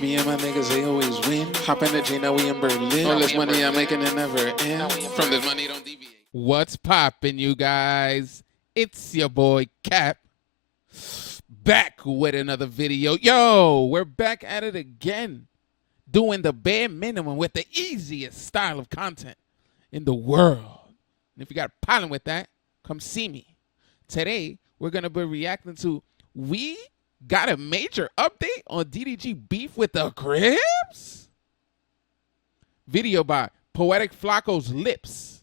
Me and my niggas, they always win. Hop in the G, now we in Berlin. All this money I'm making, it never end. From this money, don't deviate. What's poppin', you guys? It's your boy Cap, back with another video. Yo, we're back at it again, doing the bare minimum with the easiest style of content in the world. And if you got a problem with that, come see me. Today, we're going to be reacting to, we got a major update on DDG beef with the Crips? Video by Poetic Flakko's Lips.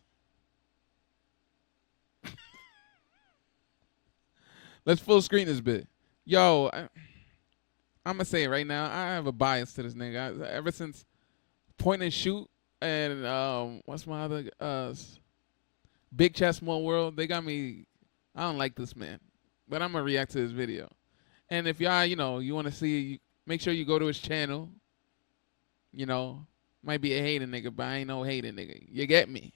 Let's full screen this bit. Yo, I'm going to say it right now. I have a bias to this nigga. Ever since Point and Shoot and what's my other Big Chest Small World, they got me. I don't like this man. But I'm going to react to this video. And if y'all, you want to see, make sure you go to his channel. Might be a hating nigga, but I ain't no hating nigga. You get me?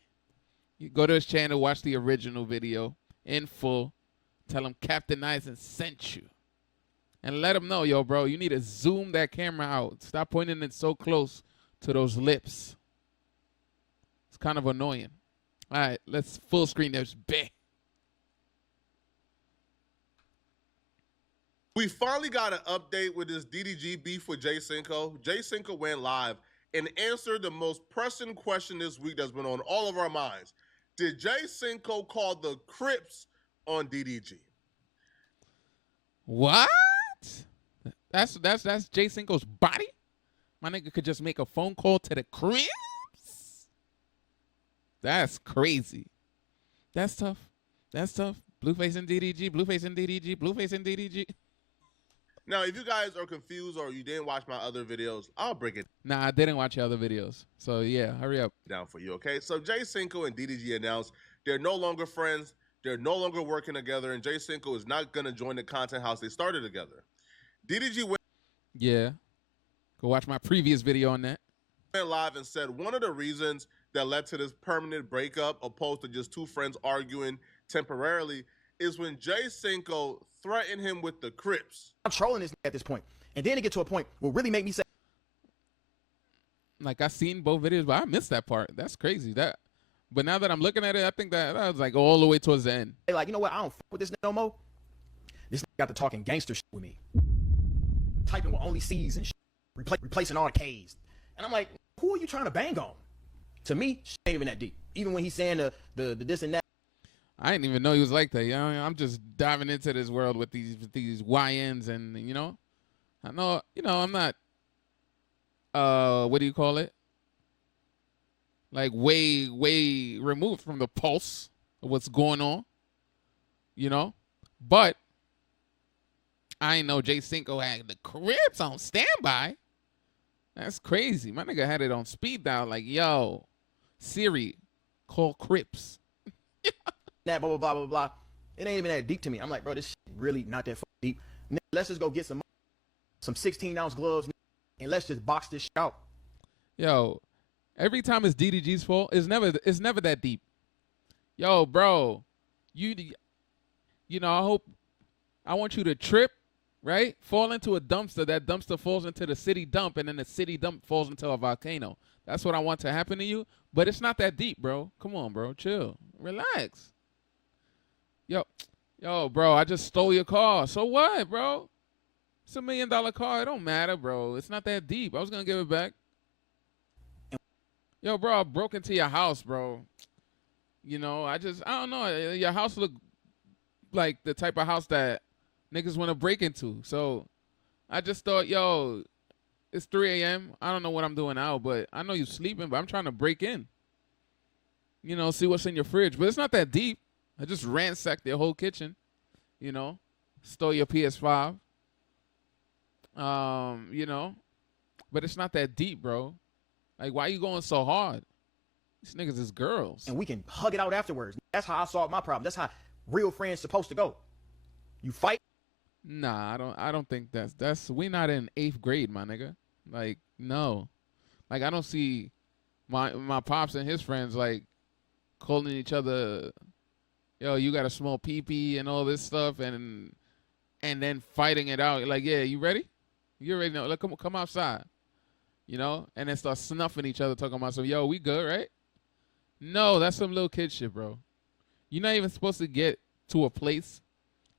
You go to his channel, watch the original video in full. Tell him Captain Eisen sent you. And let him know, yo, bro, you need to zoom that camera out. Stop pointing it so close to those lips. It's kind of annoying. All right, let's full screen this bit. We finally got an update with this DDG beef with Jay Cinco. Jay Cinco went live and answered the most pressing question this week that's been on all of our minds. Did Jay Cinco call the Crips on DDG? What? That's Jay Cinco's body? My nigga could just make a phone call to the Crips? That's crazy. That's tough. That's tough. Blueface and DDG, Blueface and DDG, Blueface and DDG. Now, if you guys are confused or you didn't watch my other videos, I'll break it. Nah, I didn't watch your other videos. So, yeah, hurry up. Down for you, okay? So, Jay Cinco and DDG announced they're no longer friends. They're no longer working together, and Jay Cinco is not going to join the content house they started together. DDG went go watch my previous video on that. Live and said one of the reasons that led to this permanent breakup, opposed to just two friends arguing temporarily, is when Jay Cinco threatened him with the Crips. I'm trolling this at this point, and then it get to a point where really make me say, like, I seen both videos, but I missed that part. That's crazy. But now that I'm looking at it, I think that was like all the way towards the end. hey, like, you know what? I don't fuck with this no more. This got the talking gangster shit with me, typing with only C's and shit, replacing all the K's, and I'm like, who are you trying to bang on? To me, shit ain't even that deep. Even when he's saying the this and that. I didn't even know he was like that. I'm just diving into this world with these YNs, and I know, I'm not. What do you call it? Like way removed from the pulse of what's going on. But I ain't know Jay Cinco had the Crips on standby. That's crazy. My nigga had it on speed dial. Like, yo, Siri, call Crips. That blah blah blah blah blah. It ain't even that deep to me. I'm like, bro, this shit really not that fucking deep. Let's just go get some 16-ounce gloves and let's just box this shit out. Yo, every time it's DDG's fault, it's never that deep. Yo, bro, I want you to trip, right? Fall into a dumpster. That dumpster falls into the city dump, and then the city dump falls into a volcano. That's what I want to happen to you. But it's not that deep, bro. Come on, bro. Chill. Relax. Yo, bro, I just stole your car. So what, bro? It's $1 million car. It don't matter, bro. It's not that deep. I was going to give it back. Yo, bro, I broke into your house, bro. I don't know. Your house look like the type of house that niggas want to break into. So I just thought, yo, it's 3 a.m. I don't know what I'm doing out, but I know you sleeping, but I'm trying to break in. See what's in your fridge. But it's not that deep. I just ransacked your whole kitchen, stole your PS5, but it's not that deep, bro. Like, why you going so hard? These niggas is girls. And we can hug it out afterwards. That's how I solve my problem. That's how real friends supposed to go. You fight. Nah, I don't think we not in 8th grade, my nigga. Like, no. Like, I don't see my pops and his friends, like, calling each other, yo, you got a small pee-pee and all this stuff, and then fighting it out. Like, yeah, you ready? You already know. Like, come outside. You know, and then start snuffing each other, talking about some, yo, we good, right? No, that's some little kid shit, bro. You're not even supposed to get to a place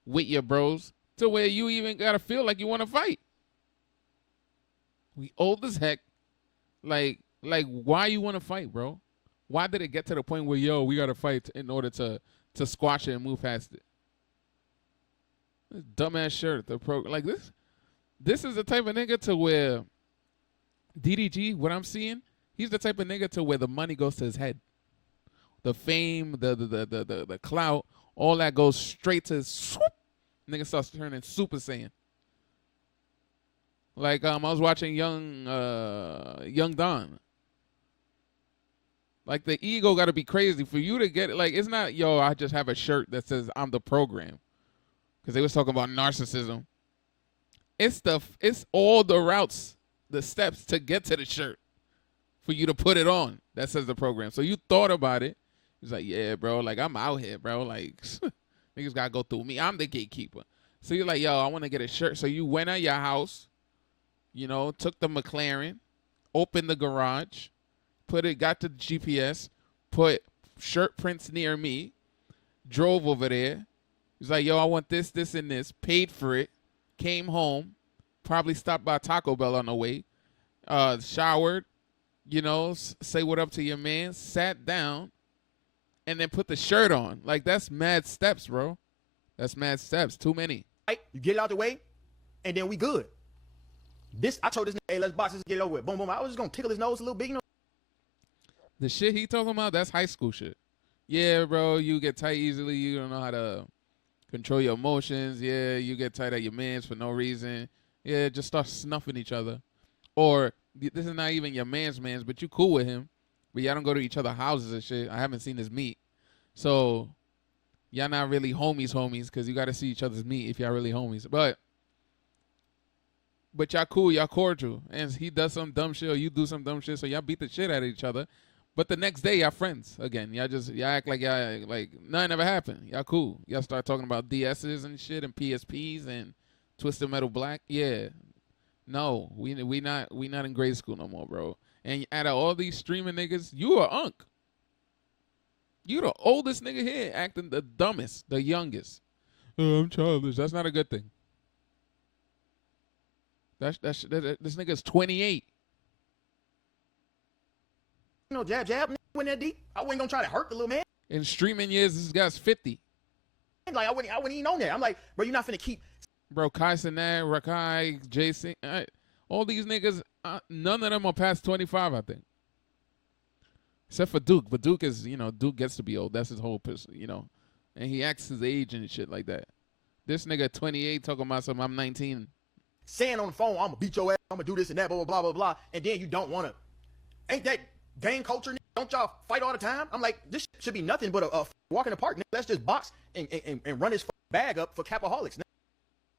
with your bros to where you even gotta feel like you want to fight. We old as heck. Like, why you want to fight, bro? Why did it get to the point where, yo, we gotta fight in order to squash it and move past it? This dumbass shirt, like this. This is the type of nigga to where DDG, what I'm seeing, he's the type of nigga to where the money goes to his head. The fame, the clout, all that goes straight to his swoop. Nigga starts turning Super Saiyan. Like I was watching Young Don. Like the ego got to be crazy for you to get it. Like it's not, yo, I just have a shirt that says I'm the program. Because they was talking about narcissism. It's all the routes, the steps to get to the shirt for you to put it on that says the program. So you thought about it. He's like, yeah, bro, like I'm out here, bro. Like niggas gotta go through me. I'm the gatekeeper. So you're like, yo, I want to get a shirt. So you went at your house, you know, took the McLaren, opened the garage, got the GPS, put shirt prints near me, drove over there. He's like, yo, I want this, this, and this. Paid for it. Came home. Probably stopped by Taco Bell on the way. Showered. You know, say what up to your man. Sat down. And then put the shirt on. Like, that's mad steps, bro. That's mad steps. Too many. Right? You get it out the way, and then we good. I told this nigga, hey, let's box this, get it over with. Boom, boom. I was just going to tickle his nose a little bit, you know. The shit he talking about, that's high school shit. Yeah, bro, you get tight easily. You don't know how to control your emotions. Yeah, you get tight at your mans for no reason. Yeah, just start snuffing each other. Or this is not even your mans, but you cool with him. But y'all don't go to each other's houses and shit. I haven't seen his meat. So y'all not really homies because you got to see each other's meat if y'all really homies. But y'all cool, y'all cordial. And he does some dumb shit or you do some dumb shit. So y'all beat the shit out of each other. But the next day, y'all friends again. Y'all act like y'all, like, nothing ever happened. Y'all cool. Y'all start talking about DSs and shit and PSPs and Twisted Metal Black. Yeah. No, we not in grade school no more, bro. And out of all these streaming niggas, you a unk. You the oldest nigga here acting the dumbest, the youngest. Oh, I'm childish. That's not a good thing. This nigga's 28. You know, jab, went that deep. I wasn't gonna try to hurt the little man. In streaming years, this guy's 50. Like I wouldn't even on there. I'm like, bro, you're not finna keep. Bro, Kai Cenat, Rakai, Jay Cinco, all these niggas, none of them are past 25, I think. Except for Duke. But Duke is, you know, Duke gets to be old. That's his whole person, you know. And he acts his age and shit like that. This nigga 28 talking about something, I'm 19. Saying on the phone, I'm gonna beat your ass, I'm gonna do this and that, blah, blah, blah, blah. And then you don't wanna. Ain't that gang culture? Don't y'all fight all the time? I'm like, this should be nothing but a walk in the park. Let's just box and run this bag up for Capaholics.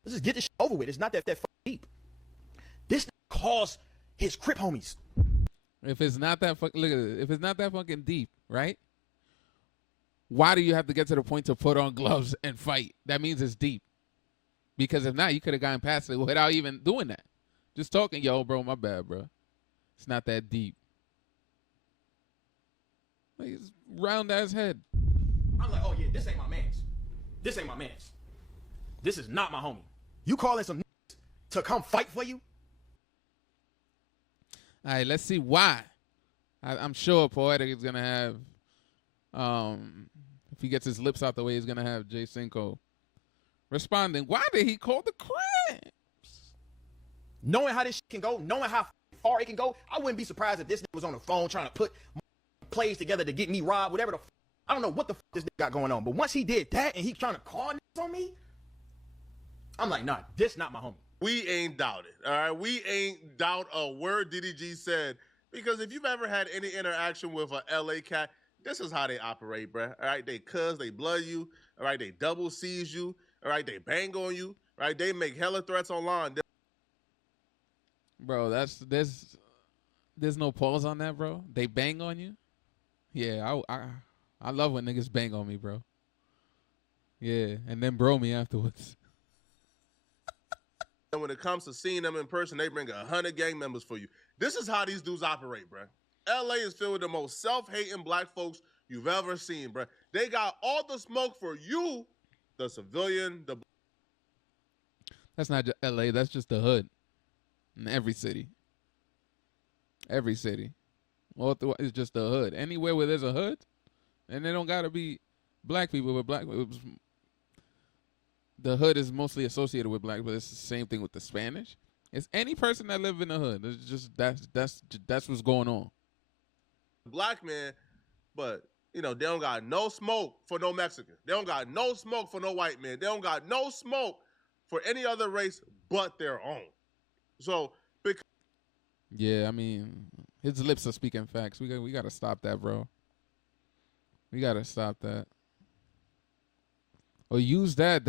Let's just get this shit over with. It's not that deep. This calls his Crip homies. If it's not that look at it. If it's not that fucking deep, right? Why do you have to get to the point to put on gloves and fight? That means it's deep. Because if not, you could have gotten past it without even doing that. Just talking, yo, bro, my bad, bro. It's not that deep. Like, it's round ass head. I'm like, oh yeah, this ain't my mans. This ain't my mans. This is not my homie. You calling some niggas to come fight for you? All right, let's see why. I'm sure Poetic is gonna have, if he gets his lips out the way, he's gonna have Jay Cinco responding. Why did he call the Crips? Knowing how this shit can go, knowing how far it can go, I wouldn't be surprised if this nigga was on the phone trying to put plays together to get me robbed, whatever the I don't know what the this nigga got going on. But once he did that and he's trying to call niggas on me, I'm like, nah, this not my homie. We ain't doubt it, all right? We ain't doubt a word DDG said, because if you've ever had any interaction with a LA cat, this is how they operate, bruh, all right? They they blood you, all right? They double seize you, all right? They bang on you, right? They make hella threats online. Bro, there's no pause on that, bro. They bang on you? Yeah, I love when niggas bang on me, bro. Yeah, and then bro me afterwards. And when it comes to seeing them in person, they bring 100 gang members for you. This is how these dudes operate, bro. LA is filled with the most self-hating black folks you've ever seen, bro. They got all the smoke for you, the civilian, the... That's not just LA. That's just the hood. In every city. Every city. It's just the hood. Anywhere where there's a hood, and they don't got to be black people, but black people. The hood is mostly associated with black, but it's the same thing with the Spanish. It's any person that live in the hood. It's just that's what's going on. Black man, but you know, they don't got no smoke for no Mexican. They don't got no smoke for no white man. They don't got no smoke for any other race but their own. So, because yeah, I mean, his lips are speaking facts. We gotta stop that, bro. We gotta stop that. Or use that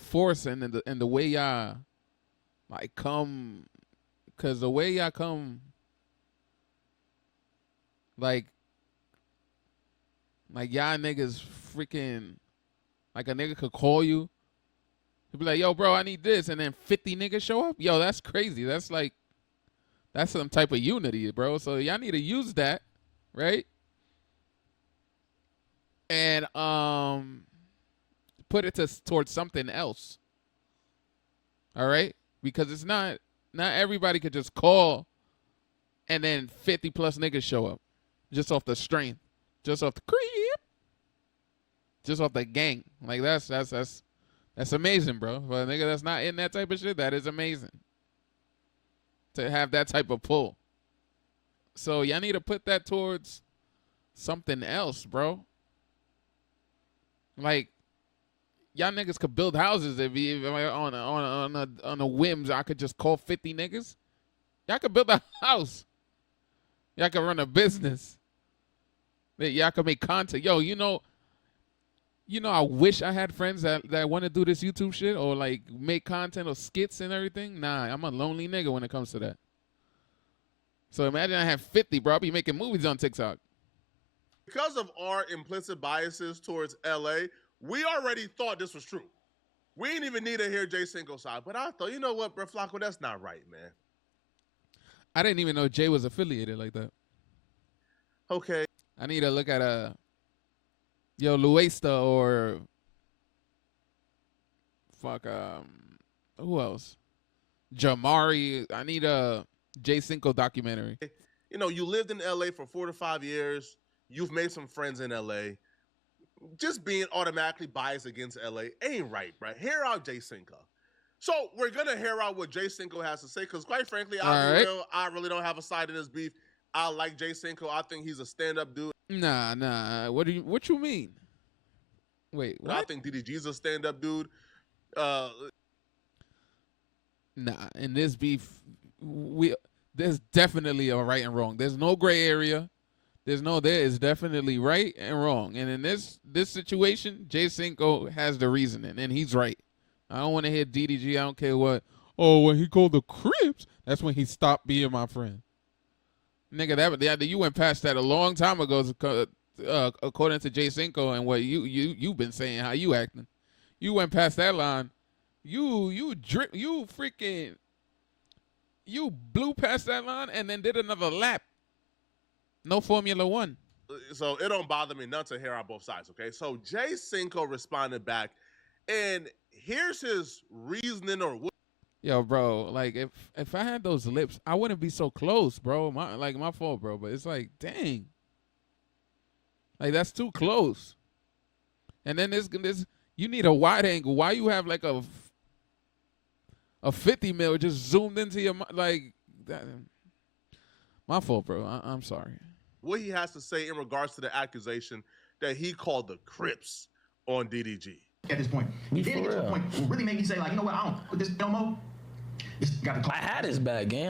force and the way y'all like come, cause the way y'all come, like y'all niggas freaking, like a nigga could call you, he'll be like, yo, bro, I need this, and then 50 niggas show up. Yo, that's crazy. That's some type of unity, bro. So y'all need to use that, right? And put it towards something else. All right? Because it's not everybody could just call and then 50 plus niggas show up just off the strength, just off the creep, just off the gang. Like that's amazing, bro. For a nigga that's not in that type of shit, that is amazing to have that type of pull. So y'all need to put that towards something else, bro. Like, y'all niggas could build houses if on a whims. I could just call 50 niggas. Y'all could build a house. Y'all could run a business. Y'all could make content. Yo, you know, I wish I had friends that want to do this YouTube shit or like make content or skits and everything. Nah, I'm a lonely nigga when it comes to that. So imagine I have 50, bro. I'll be making movies on TikTok. Because of our implicit biases towards LA, we already thought this was true. We didn't even need to hear Jay Cinco's side. But I thought, you know what, bro, Flakko, that's not right, man. I didn't even know Jay was affiliated like that. Okay. I need to look at Luesta or who else? Jamari. I need a Jay Cinco documentary. You know, you lived in LA for 4 to 5 years. You've made some friends in LA. Just being automatically biased against LA ain't right, bro. Hear out Jay Cinco. So we're gonna hear out what Jay Cinco has to say, because quite frankly, I really don't have a side in this beef. I like Jay Cinco. I think he's a stand-up dude. Nah. What you mean? Wait, what? I think DDG's a stand-up dude. Nah, in this beef, there's definitely a right and wrong. There's no gray area. There is definitely right and wrong. And in this situation, Jay Cinco has the reasoning, and he's right. I don't want to hear DDG. I don't care what. Oh, when he called the Crips, that's when he stopped being my friend. Nigga, you went past that a long time ago, according to Jay Cinco and what you've been saying, how you acting. You went past that line. You blew past that line and then did another lap. No Formula One. So it don't bother me none to hear on both sides, okay? So Jay Cinco responded back, and here's his reasoning or what. Yo, bro, like if I had those lips, I wouldn't be so close, bro. My fault, bro. But it's like, dang. Like, that's too close. And then this you need a wide angle. Why you have like a 50 mil just zoomed into your, like, that. My fault, bro. I'm sorry. What he has to say in regards to the accusation that he called the Crips on DDG. At this point, he did get to a point who really made me say, like, you know what, I don't put this no more. I had his back, gang.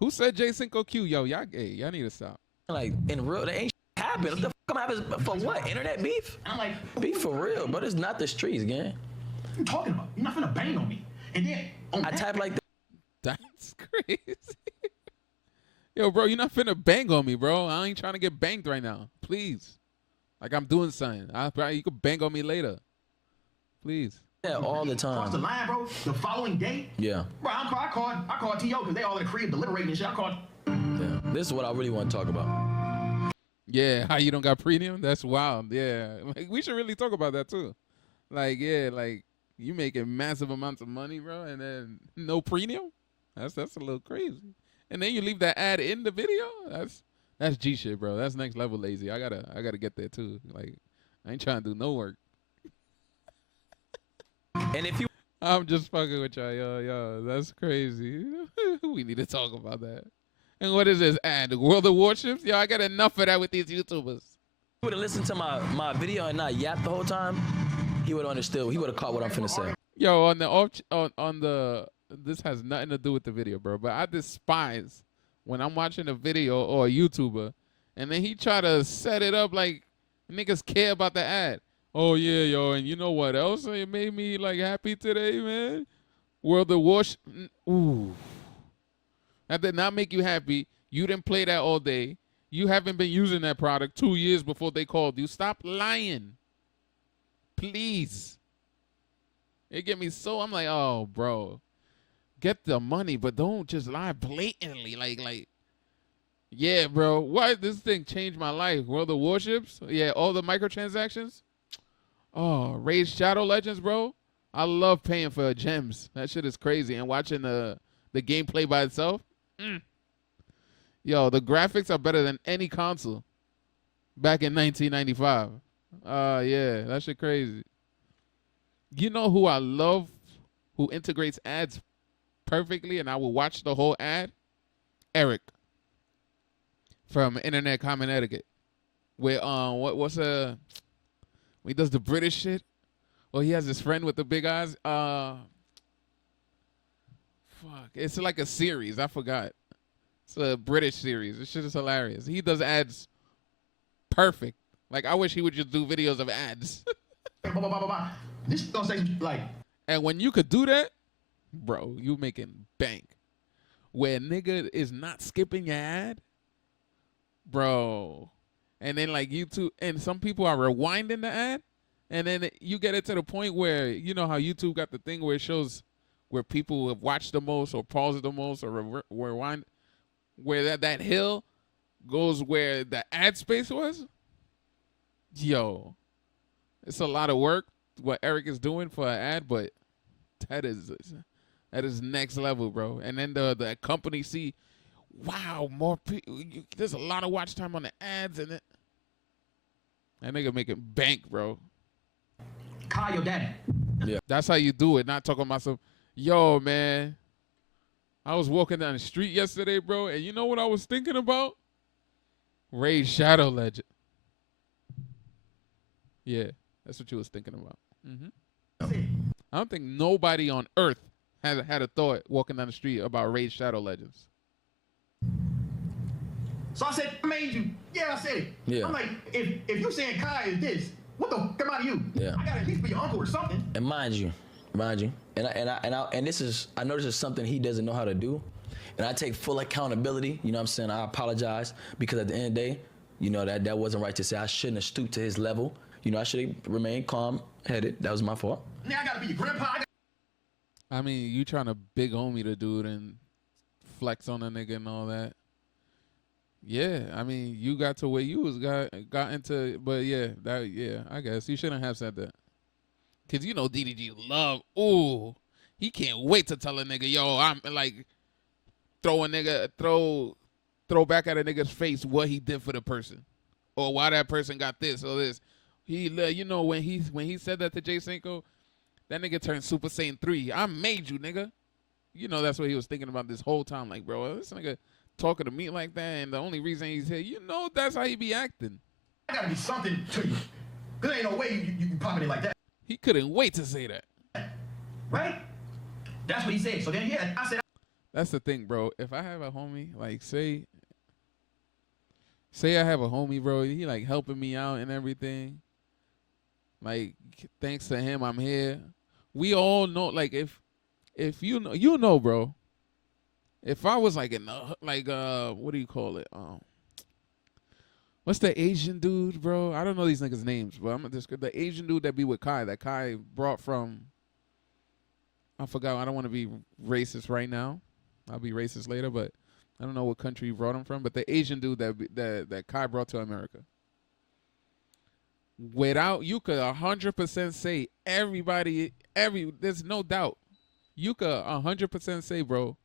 Who said Jay Cinco Q? Yo, y'all gay. Y'all need to stop. Like, in real, they ain't happened. What the fuck am I for what? Internet beef? I'm like, beef for real, but it's not the streets, gang. What you talking about? You're not finna bang on me. And then I type like that. That's crazy. Yo, bro, you're not finna bang on me, bro. I ain't trying to get banged right now. Please. Like, I'm doing something. You could bang on me later. Please. Yeah, all the Cross the time. line, bro. The following day, Yeah, bro, I called T.O. because they all in the crib deliberating and shit. I called. yeah. This is what I really want to talk about. Yeah, how you don't got premium? That's wild. Yeah, like we should really talk about that too. Like, yeah, like you making massive amounts of money, bro, and then no premium. That's a little crazy. And then you leave that ad in the video. That's G shit, bro. That's next level lazy. I gotta get there too. Like, I ain't trying to do no work. And if you I'm just fucking with y'all, yo. That's crazy. We need to talk about that. And what is this ad? The World of Warships? Yo, I got enough of that with these YouTubers. would have listened to my video and not yap the whole time, he would have understood. He would have caught what I'm finna say. Yo, on the this has nothing to do with the video, bro. But I despise when I'm watching a video or a YouTuber, and then he try to set it up like niggas care about the ad. Oh yeah, yo, and you know what else? It made me like happy today, man. World of Warships. Ooh. That did not make you happy. You didn't play that all day. You haven't been using that product 2 years before they called you. Stop lying. Please. It get me so, I'm like, oh, bro. Get the money, but don't just lie blatantly. Like, yeah, bro. Why did this thing change my life? World of Warships? Yeah, all the microtransactions? Oh, Raid Shadow Legends, bro. I love paying for gems. That shit is crazy. And watching the gameplay by itself. Yo, the graphics are better than any console back in 1995. Yeah, that shit crazy. You know who I love who integrates ads perfectly and I will watch the whole ad? Eric from Internet Common Etiquette. Where what's when he does the British shit? Well, he has his friend with the big eyes. Fuck. It's like a series. I forgot. It's a British series. This shit is hilarious. He does ads perfect. Like, I wish he would just do videos of ads. This gonna say like. And when you could do that, bro, you making bank. Where nigga is not skipping your ad, bro. And then like YouTube, and some people are rewinding the ad, and then you get it to the point where, you know how YouTube got the thing where it shows where people have watched the most or paused the most or rewind, where that hill goes where the ad space was. Yo, it's a lot of work what Eric is doing for an ad, but that is next level, bro. And then the company see, wow, more people. There's a lot of watch time on the ads, and that nigga making bank, bro. Call your daddy. Yeah. That's how you do it. Not talking about some, yo, man. I was walking down the street yesterday, bro, and you know what I was thinking about? Raid Shadow Legend. Yeah, that's what you was thinking about. I don't think nobody on earth had a thought walking down the street about Raid Shadow Legends. So I said, I made you. Yeah, I said it. Yeah. I'm like, if you saying Kai is this, what the fuck out of you? Yeah. I gotta at least be your uncle or something. And mind you, and this is, I know this is something he doesn't know how to do, and I take full accountability. You know what I'm saying? I apologize because at the end of the day, you know that wasn't right to say. I shouldn't have stooped to his level. You know, I should have remained calm-headed. That was my fault. Now I gotta be your grandpa. I mean, you trying to big homie the dude and flex on a nigga and all that. Yeah, I mean, you got to where you was got into, but yeah, I guess you shouldn't have said that. Cause you know DDG love, ooh, he can't wait to tell a nigga, yo, I'm like, throw back at a nigga's face what he did for the person, or why that person got this or this. He, you know, when he said that to Jay Cinco, that nigga turned Super Saiyan 3. I made you, nigga. You know that's what he was thinking about this whole time. Like, bro, this nigga talking to me like that, and the only reason he's here, you know, that's how he be acting. I gotta be something to you. Cause there ain't no way you can pop it like that. He couldn't wait to say that. Right? That's what he said. So then, yeah, I said. That's the thing, bro. If I have a homie, like, say I have a homie, bro, he like helping me out and everything. Like, thanks to him, I'm here. We all know, like, if you know, bro. If I was like in the, like, what do you call it? What's the Asian dude, bro? I don't know these niggas' names, but I'm gonna describe the Asian dude that be with Kai, that Kai brought from I forgot. I don't want to be racist right now. I'll be racist later, but I don't know what country you brought him from. But the Asian dude that Kai brought to America. You could 100% say there's no doubt. You could 100% say, bro,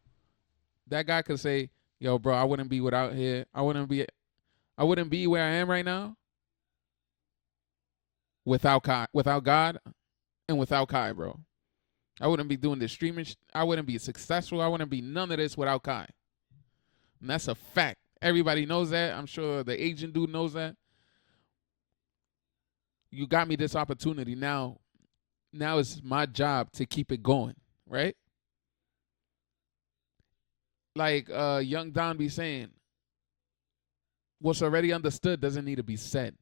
that guy could say, yo, bro, I wouldn't be without here. I wouldn't be where I am right now without God and without Kai, bro. I wouldn't be doing this streaming. I wouldn't be successful. I wouldn't be none of this without Kai. And that's a fact. Everybody knows that. I'm sure the Asian dude knows that. You got me this opportunity. Now it's my job to keep it going, right? Like Young Don be saying, what's already understood doesn't need to be said.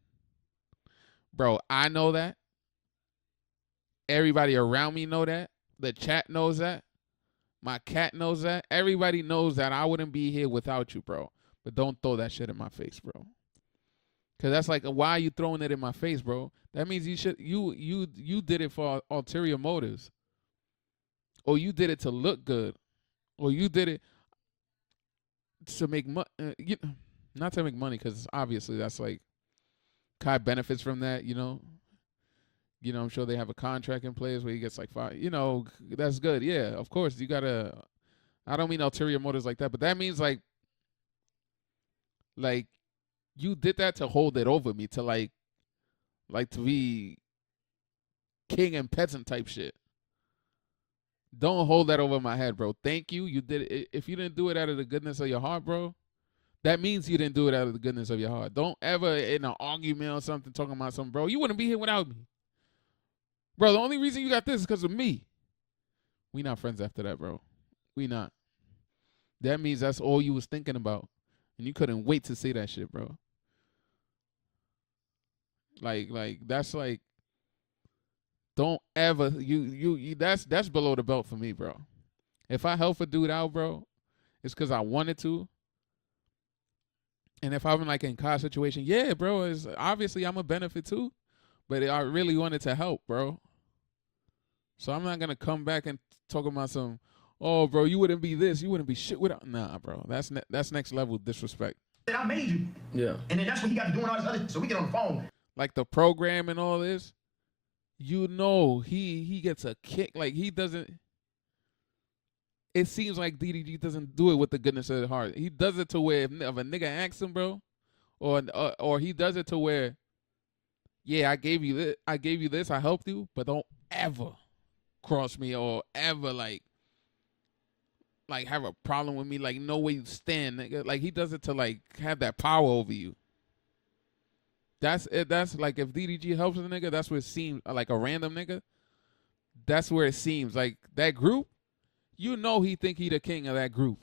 Bro, I know that. Everybody around me know that. The chat knows that. My cat knows that. Everybody knows that I wouldn't be here without you, bro. But don't throw that shit in my face, bro. Cause that's like, why are you throwing it in my face, bro? That means you did it for ulterior motives. Or you did it to look good. Or you did it to make money. Not to make money, because obviously that's like, Kai benefits from that, you know. I'm sure they have a contract in place where he gets like 5. That's good. Yeah, of course. You gotta. I don't mean ulterior motives like that, but that means like you did that to hold it over me, to like to be king and peasant type shit. Don't hold that over my head, bro. Thank you. You did it. If you didn't do it out of the goodness of your heart, bro, that means you didn't do it out of the goodness of your heart. Don't ever in an argument or something talking about something, bro. You wouldn't be here without me. Bro, the only reason you got this is because of me. We not friends after that, bro. We not. That means that's all you was thinking about. And you couldn't wait to say that shit, bro. Like that's like, don't ever you that's below the belt for me, bro. If I help a dude out, bro, it's because I wanted to. And if I'm like in car situation, yeah, bro, it's obviously I'm a benefit too. But I really wanted to help, bro. So I'm not gonna come back and talk about some, oh, bro, you wouldn't be this, you wouldn't be shit without. Nah, bro, that's next level disrespect. I made you. Yeah. And then that's what he got to doing all this other. So we get on the phone. Like the program and all this, he gets a kick. Like he doesn't. It seems like DDG doesn't do it with the goodness of his heart. He does it to where if a nigga asks him, bro, or he does it to where, yeah, I gave you this, I helped you, but don't ever cross me or ever like have a problem with me, like know where you stand, nigga. Like he does it to like have that power over you. That's it. That's like if DDG helps a nigga, that's what it seems like, a random nigga. That's where it seems like that group, he think he the king of that group.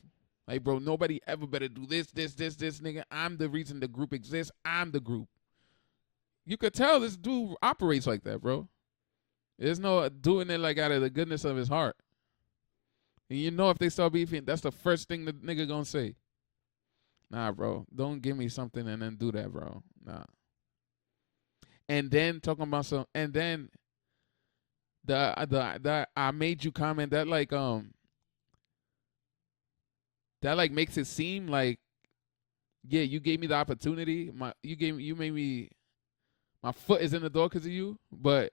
Like, bro, nobody ever better do this, nigga. I'm the reason the group exists. I'm the group. You could tell this dude operates like that, bro. There's no doing it like out of the goodness of his heart. And if they start beefing, that's the first thing the nigga gonna say. Nah, bro, don't give me something and then do that, bro. Nah. And then talking about and then the I made you comment that makes it seem like, yeah, you gave me the opportunity. You made me, my foot is in the door because of you. But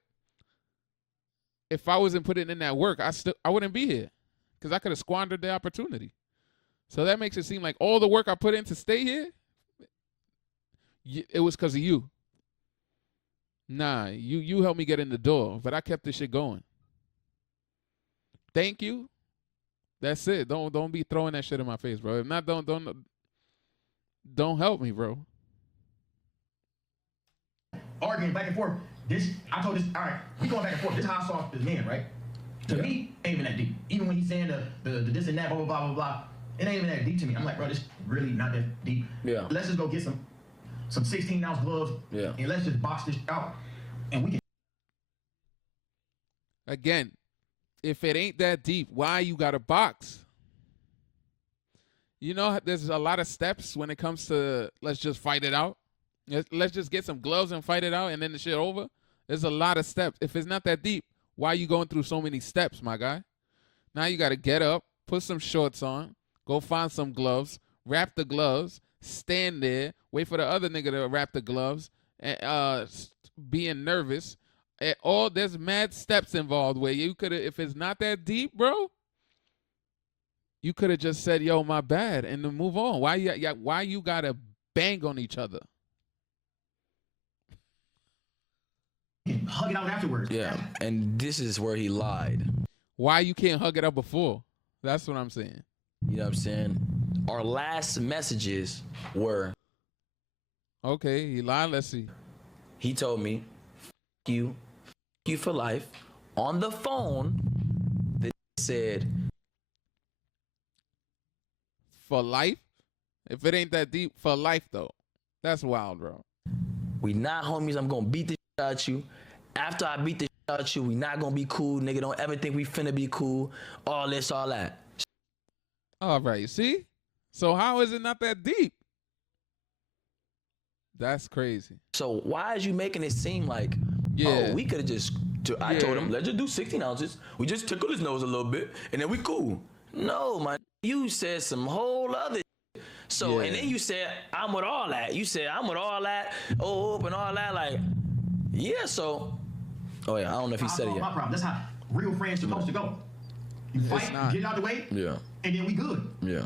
if I wasn't putting in that work, I wouldn't be here, because I could have squandered the opportunity. So that makes it seem like all the work I put in to stay here, it was because of you. Nah, you helped me get in the door, but I kept this shit going. Thank you. That's it. Don't be throwing that shit in my face, bro. If not, don't help me, bro. Arguing back and forth. I told this, all right, we going back and forth. This is how I saw this man, right? To me, ain't even that deep. Even when he's saying the this and that, blah, blah, blah, blah, blah, it ain't even that deep to me. I'm like, bro, this really not that deep. Yeah. Let's just go get some 16-ounce gloves. Yeah. And let's just box this out. And we can. Again, if it ain't that deep, why you got a box? There's a lot of steps when it comes to let's just fight it out. Let's just get some gloves and fight it out, and then the shit over. There's a lot of steps. If it's not that deep, why are you going through so many steps, my guy? Now you got to get up, put some shorts on, go find some gloves, wrap the gloves, stand there, wait for the other nigga to wrap the gloves, and being nervous. And there's mad steps involved where you could have, if it's not that deep, bro, you could have just said, yo, my bad, and then move on. Why you got to bang on each other? Hug it out afterwards. Yeah, and this is where he lied. Why you can't hug it up before? That's what I'm saying. You know what I'm saying? Our last messages were, Okay, he lied. Let's see. he told me, F you for life. On the phone, the said, For life? If it ain't that deep, for life, though. That's wild, bro. we not homies, I'm gonna beat the shit out you. After I beat the shit out you, we not gonna be cool, nigga. Don't ever think we finna be cool. All this, all that. All right, see? So how is it not that deep? That's crazy. So why is you making it seem like, Yeah. oh, we could have just, I told him, let's just do 16 ounces. We just tickle his nose a little bit, and then we cool. No, man, you said some whole other shit. So, Yeah. and then you said, I'm with all that. You said, I'm with all that, and all that. Like, yeah, so, oh yeah, I don't know if he said it My yet. problem. That's how real friends supposed to go. You fight, not. get it out the way, Yeah, and then we good. yeah.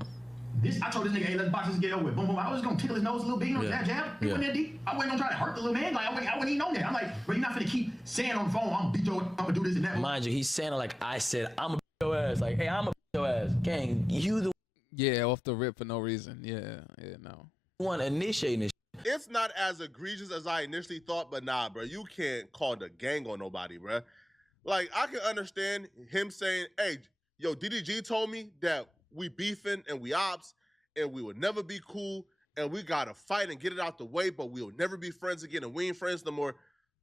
I told this nigga, hey, let's box this, get over with. Boom, boom. I was just gonna tickle his nose a little bit, you know, Yeah. jab. He Yeah. went that deep. I wasn't gonna try to hurt the little man. Like, I wouldn't even know that. I'm like, bro, you're not gonna keep saying on the phone, I'm gonna do this and that. Mind you, he's saying it like I said, I'm a beat your ass. Like, hey, I'm a beat your ass. Gang, you the Yeah, off the rip for no reason. Yeah, no. one initiating this. It's not as egregious as I initially thought, but nah, bro, you can't call the gang on nobody, bro. Like, I can understand him saying, hey, yo, DDG told me that we beefing and we ops and we would never be cool and we gotta fight and get it out the way, but we'll never be friends again and we ain't friends no more.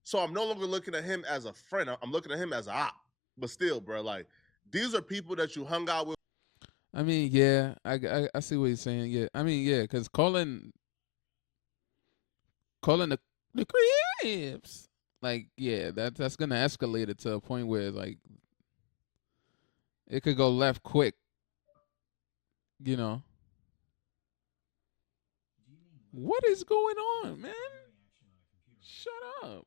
So I'm no longer looking at him as a friend. I'm looking at him as an op. But still, bro, like, these are people that you hung out with. I mean, yeah, I see what he's saying. Yeah, I mean, yeah, because calling the Crips, like, yeah, that's gonna escalate it to a point where like it could go left quick. You know. What is going on, man? Shut up.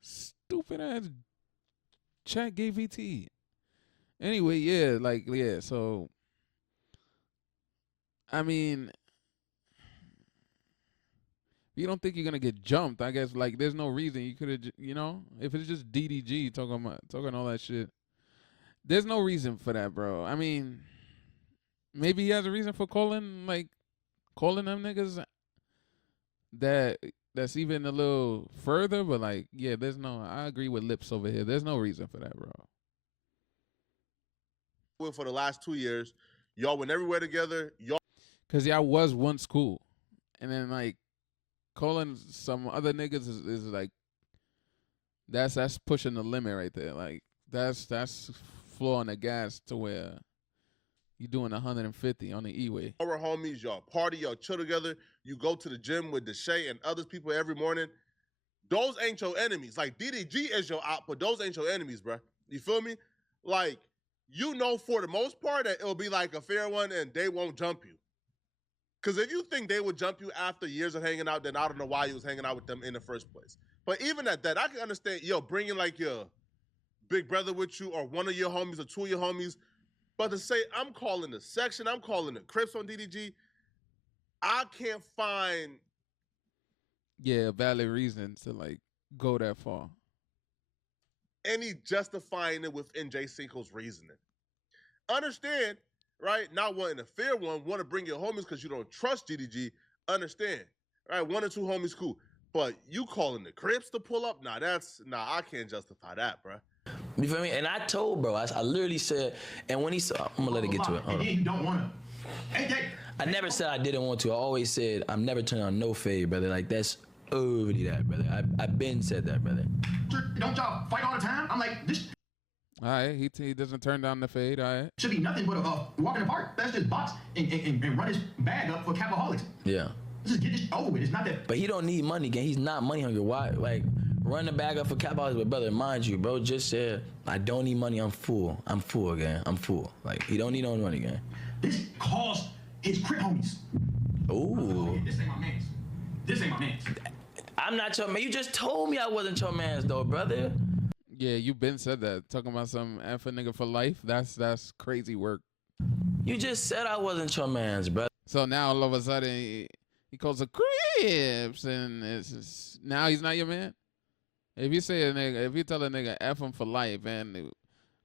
Stupid ass chat gay VT. Anyway, yeah, so I mean, if you don't think you're gonna get jumped, I guess like there's no reason you could have, you know, if it's just DDG talking all that shit, there's no reason for that, bro. I mean, maybe he has a reason for calling them niggas that's even a little further, but like, yeah, I agree with Lips over here. There's no reason for that, bro. For the last 2 years, y'all went everywhere together. Y'all Cause y'all was one school, and then like calling some other niggas is like that's pushing the limit right there. Like that's flooring the gas to where you doing 150 on the E-way. were homies, y'all party, y'all chill together. You go to the gym with Deshae and other people every morning. Those ain't your enemies. Like, DDG is your op, but those ain't your enemies, bro. You feel me? Like, you know for the most part that it'll be like a fair one and they won't jump you. Because if you think they would jump you after years of hanging out, then I don't know why you was hanging out with them in the first place. But even at that, I can understand, yo, bringing like your big brother with you or one of your homies or two of your homies. But to say, I'm calling the section, I'm calling the Crips on DDG, I can't find Yeah, valid reason to like go that far. any justifying it within Jay Cinco's reasoning. Understand, right? Not wanting a fair one, want to bring your homies because you don't trust DDG. Understand, right? One or two homies, cool. But you calling the Crips to pull up? Nah, I can't justify that, bro. You feel me? And I told bro, I literally said, and when he said, I'm gonna let it get to it. Hold And on. then you don't want to. I never said I didn't want to. I always said I'm never turning on no fade, brother. Like that's already that, brother. I've been said that, brother. Don't y'all fight all the time? I'm like, this All right, he doesn't turn down the fade. All right. should be nothing but a walk in the park. Let's just box and run his bag up for Capaholics. Yeah. Let's just get this over with. It's not that. But he don't need money, gang. He's not money hungry. Why? Like run the bag up for Cap House, but brother, mind you, bro just said, I don't need money, I'm full. I'm full again, I'm full. Like, he don't need no money again. This cost his Crip homies. Ooh. This ain't my mans. This ain't my mans. I'm not your man. You just told me I wasn't your mans though, brother. Yeah, you been said that. Talking about some F a nigga for life. That's crazy work. You just said I wasn't your mans, brother. So now all of a sudden he calls the Crips, and it's just, now he's not your man. If you say a nigga, if you tell a nigga F him for life, and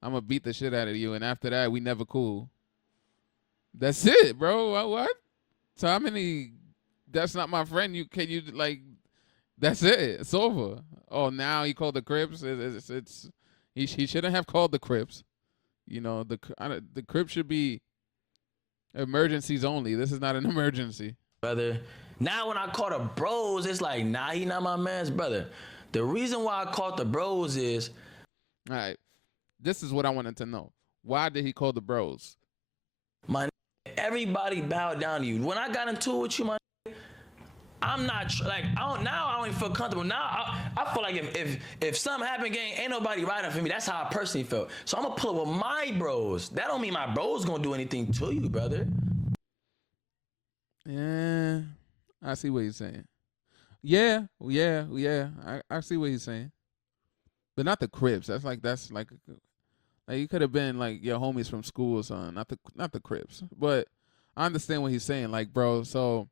I'm gonna beat the shit out of you, and after that we never cool. That's it, bro. What? So how many? That's not my friend. Can you like? That's it. It's over. Oh, now he called the Crips. He shouldn't have called the Crips. You know, the Crips should be emergencies only. This is not an emergency, brother. Now when I call the bros, it's like, nah, he not my man's brother. The reason why I called the bros is, all right. This is what I wanted to know. Why did he call the bros? Everybody bowed down to you. When I got into it with you, I'm not like I don't even feel comfortable. Now I feel like if something happened, gang, ain't nobody riding for me. That's how I personally felt. So I'm gonna pull up with my bros. That don't mean my bros gonna do anything to you, brother. Yeah, I see what he's saying. Yeah. I see what he's saying. But not the Crips. That's like you could have been like your homies from school or something. Not the Crips. But I understand what he's saying. Like, bro, so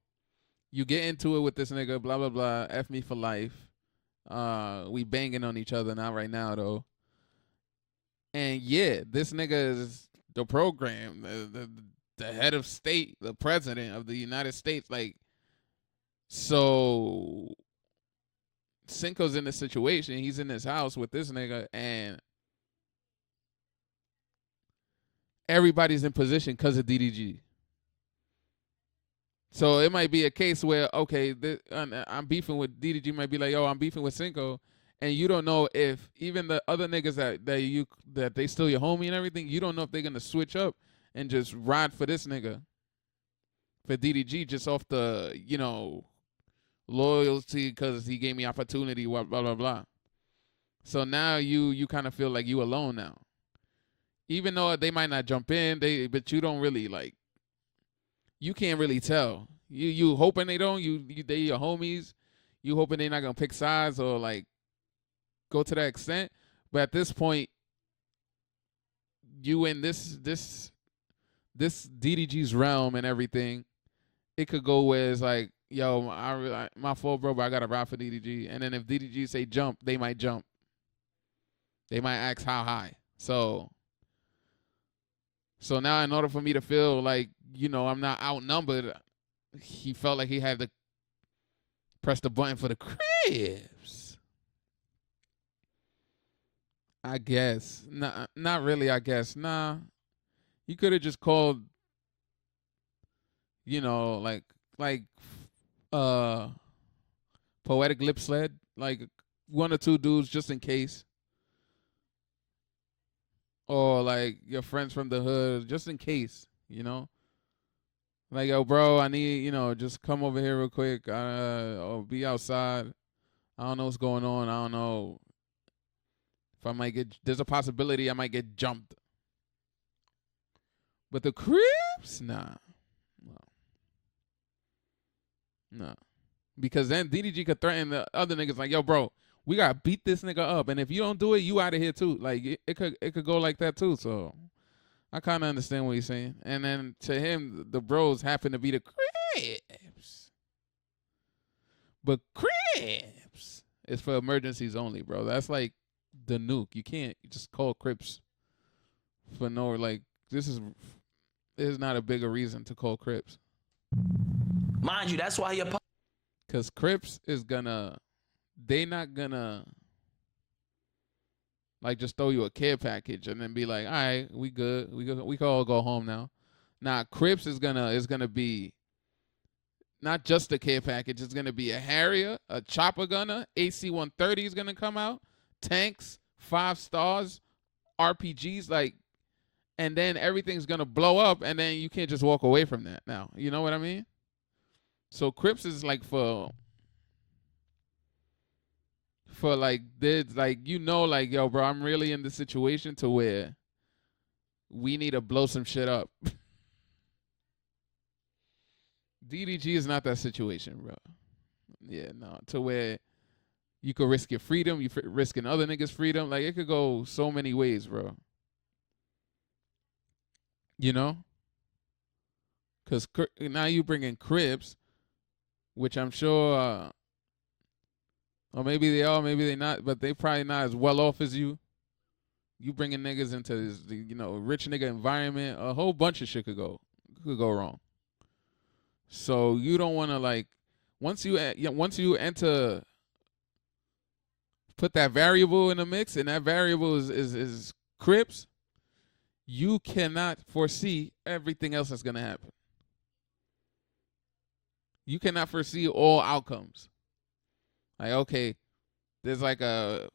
you get into it with this nigga, blah, blah, blah, F me for life. We banging on each other, not right now, though. And, yeah, this nigga is the program, the head of state, the president of the United States. Like, so Cinco's in this situation. He's in this house with this nigga, and everybody's in position because of DDG. So it might be a case where, okay, I'm beefing with DDG, might be like, yo, I'm beefing with Cinco, and you don't know if even the other niggas that they still your homie and everything, you don't know if they're gonna switch up and just ride for this nigga, for DDG, just off the, you know, loyalty because he gave me opportunity, blah, blah, blah, blah. So now you kind of feel like you alone now. Even though they might not jump in, but you don't really like. You can't really tell. You hoping they don't. They your homies. You hoping they not gonna pick sides or like go to that extent. But at this point, you in this DDG's realm and everything. It could go where it's like, yo, my fault, bro, but I gotta ride for DDG. And then if DDG say jump, they might jump. They might ask how high. So now, in order for me to feel like, you know, I'm not outnumbered, he felt like he had to press the button for the Crips. I guess. Not really, I guess. Nah. He could have just called, you know, like Poetic Lip Sled, like one or two dudes just in case. Or like your friends from the hood, just in case, you know. Like, yo, bro, I need, you know, just come over here real quick. Or be outside. I don't know what's going on. I don't know if I might get. There's a possibility I might get jumped. But the Crips, nah. Because then DDG could threaten the other niggas like, yo, bro, we gotta beat this nigga up, and if you don't do it, you out of here too. Like it could go like that too. So I kind of understand what he's saying. And then to him, the bros happen to be the Crips, but Crips is for emergencies only, bro. That's like the nuke. You can't just call Crips for no like. This is not a bigger reason to call Crips. Mind you, that's why Cause Crips is gonna. They not gonna like just throw you a care package and then be like, all right, we good. We can all go home now. Nah, Crips is gonna be not just a care package. It's gonna be a Harrier, a chopper gunner, AC-130 is gonna come out, tanks, 5 stars, RPGs, like, and then everything's gonna blow up, and then you can't just walk away from that now. You know what I mean? So Crips is like for for like this, like, you know, like, yo, bro, I'm really in the situation to where we need to blow some shit up. DDG is not that situation, bro. Yeah, no, to where you could risk your freedom, you risking other niggas' freedom. Like, it could go so many ways, bro. You know? Because now you bring in Crips, which I'm sure, or maybe they are, maybe they not, but they probably not as well off as you. You bringing niggas into this, you know, rich nigga environment, a whole bunch of shit could go wrong. So you don't want to, like, once you enter, put that variable in the mix, and that variable is Crips, you cannot foresee everything else that's gonna happen. You cannot foresee all outcomes. Like, okay, there's like a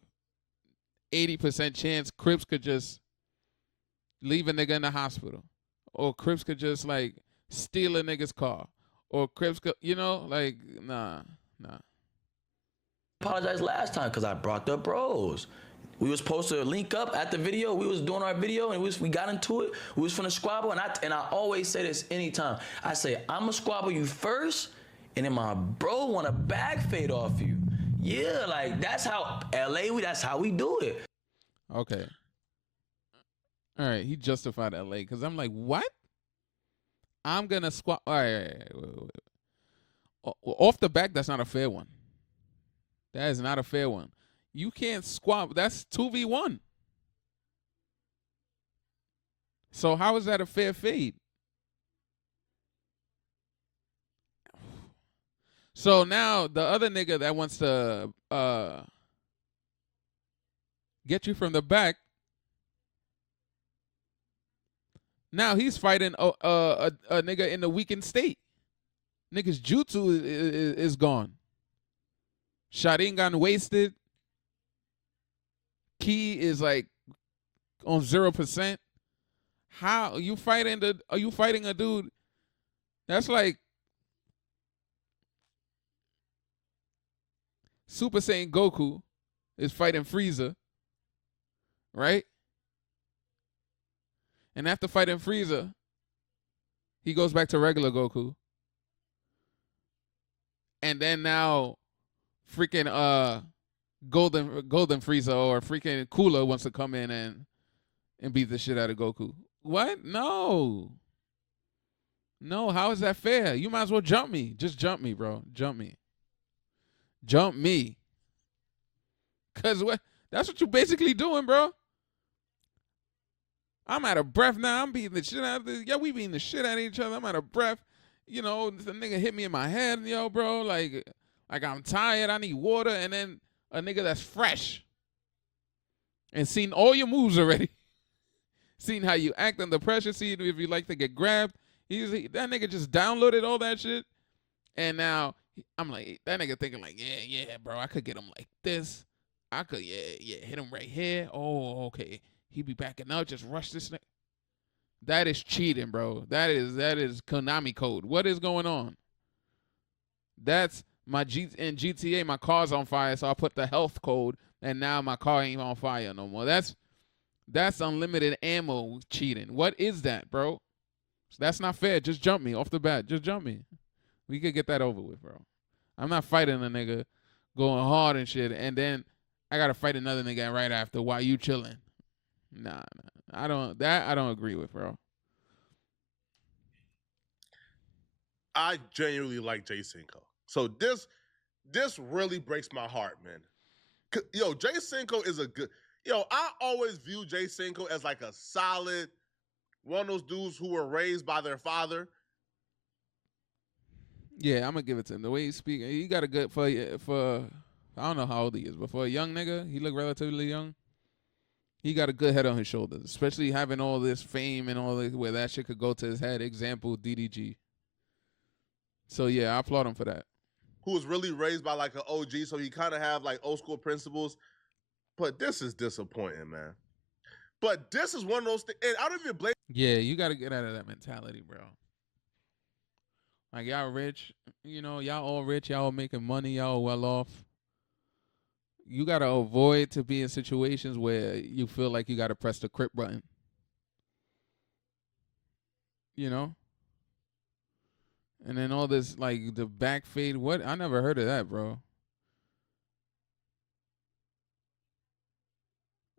80% chance Crips could just leave a nigga in the hospital, or Crips could just like steal a nigga's car, or Crips could, you know, like, nah. Apologized last time because I brought the bros. We was supposed to link up at the video. We was doing our video and we got into it. We was finna squabble, and I always say this anytime. I say, I'ma squabble you first, and then my bro want a bag fade off you. Yeah, like, that's how that's how we do it. Okay. All right, he justified LA because I'm like, what? I'm gonna squat. All right, wait. Off the back, that's not a fair one. That is not a fair one. You can't squat. That's 2v1. So how is that a fair fade? So now the other nigga that wants to get you from the back, now he's fighting a nigga in the weakened state. Nigga's jutsu is gone. Sharingan wasted. Ki is like on 0%. How are you fighting a dude that's like Super Saiyan Goku is fighting Frieza, right? And after fighting Frieza, he goes back to regular Goku. And then now freaking Golden Frieza or freaking Cooler wants to come in and beat the shit out of Goku. What? No, how is that fair? You might as well jump me. Just jump me, bro. Jump me. Cause that's what you basically doing, bro. I'm out of breath now. I'm beating the shit out of this. Yeah, we beating the shit out of each other. I'm out of breath. You know, the nigga hit me in my head, yo, bro. Like I'm tired. I need water. And then a nigga that's fresh and seen all your moves already. Seen how you act under pressure. Seen if you like to get grabbed. That nigga just downloaded all that shit. And now I'm like, that nigga thinking like, yeah, bro, I could get him like this. I could, hit him right here. Oh, okay. He be backing out. Just rush this nigga. That is cheating, bro. That is Konami code. What is going on? That's my in GTA. My car's on fire, so I put the health code, and now my car ain't on fire no more. That's unlimited ammo cheating. What is that, bro? That's not fair. Just jump me off the bat. Just jump me. We could get that over with, bro. I'm not fighting a nigga going hard and shit, and then I gotta fight another nigga right after while you chilling. Nah. I don't agree with, bro. I genuinely like Jay Cinco. So this really breaks my heart, man. Yo, Jay Cinco is a good. Yo, I always view Jay Cinco as like a solid one of those dudes who were raised by their father. Yeah, I'm gonna give it to him. The way he speaks, he got a good for. I don't know how old he is, but for a young nigga, he look relatively young. He got a good head on his shoulders, especially having all this fame and all this, where that shit could go to his head. Example, DDG. So yeah, I applaud him for that. Who was really raised by like an OG, so he kind of have like old school principles. But this is disappointing, man. But this is one of those things, and I don't even blame. Yeah, you got to get out of that mentality, bro. Like, y'all rich, you know, y'all all rich, y'all all making money, y'all well off. you gotta avoid to be in situations where you feel like you gotta press the Crip button. You know? And then all this, like, the back fade. What? I never heard of that, bro.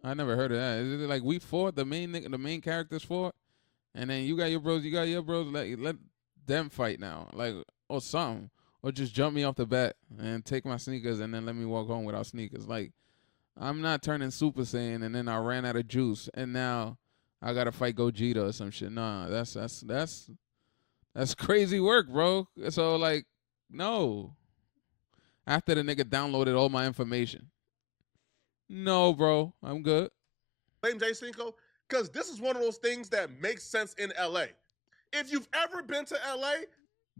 I never heard of that. Is it like we fought, the main characters fought, and then you got your bros, let them fight now. Like, or something. Or just jump me off the bat and take my sneakers and then let me walk home without sneakers. Like, I'm not turning Super Saiyan and then I ran out of juice and now I gotta fight Gogeta or some shit. Nah, that's crazy work, bro. So like, no. After the nigga downloaded all my information. No, bro. I'm good. Blame Jay Cinco? Because this is one of those things that makes sense in LA. If you've ever been to LA,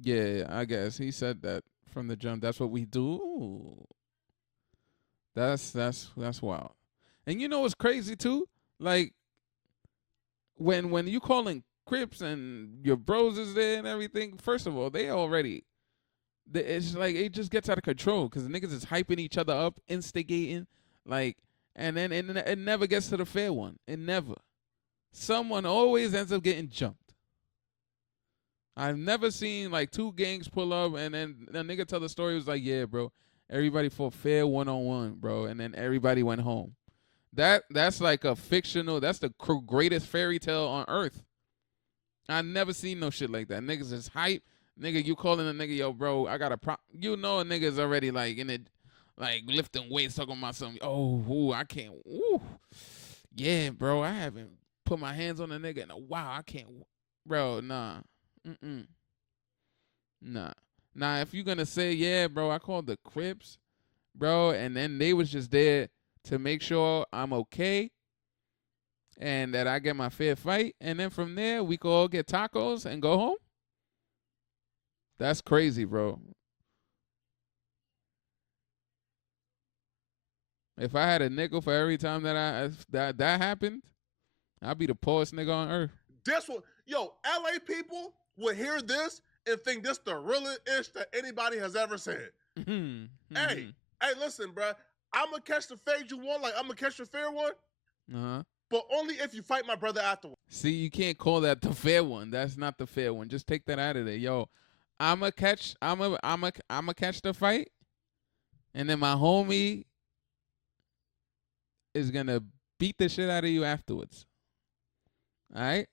yeah, I guess he said that from the jump. That's what we do. That's wild. And you know what's crazy too? Like when you calling Crips and your bros is there and everything. First of all, it's like it just gets out of control because the niggas is hyping each other up, instigating, like, and then it never gets to the fair one. It never. Someone always ends up getting jumped. I've never seen like two gangs pull up and then the nigga tell the story. It was like, yeah, bro, everybody fought fair 1-on-1, bro, and then everybody went home. That's like a fictional. That's the greatest fairy tale on earth. I never seen no shit like that. Niggas is hype. Nigga, you calling a nigga, yo, bro, I got a you know a nigga's already like in it, like lifting weights, talking about something. Oh, ooh, I can't. Ooh, yeah, bro, I haven't put my hands on a nigga in a while. I can't, bro. Nah. Nah, if you're gonna say, yeah, bro, I called the Crips, bro, and then they was just there to make sure I'm okay and that I get my fair fight, and then from there we could all get tacos and go home. That's crazy, bro. If I had a nickel for every time that happened, I'd be the poorest nigga on earth. this one, yo, LA people would hear this and think this the realest ish that anybody has ever said. Hey, listen, bro. I'm gonna catch the fade you want, like I'm gonna catch the fair one. But only if you fight my brother afterwards. See, you can't call that the fair one. That's not the fair one. Just take that out of there, yo. I'ma catch the fight, and then my homie is gonna beat the shit out of you afterwards. All right,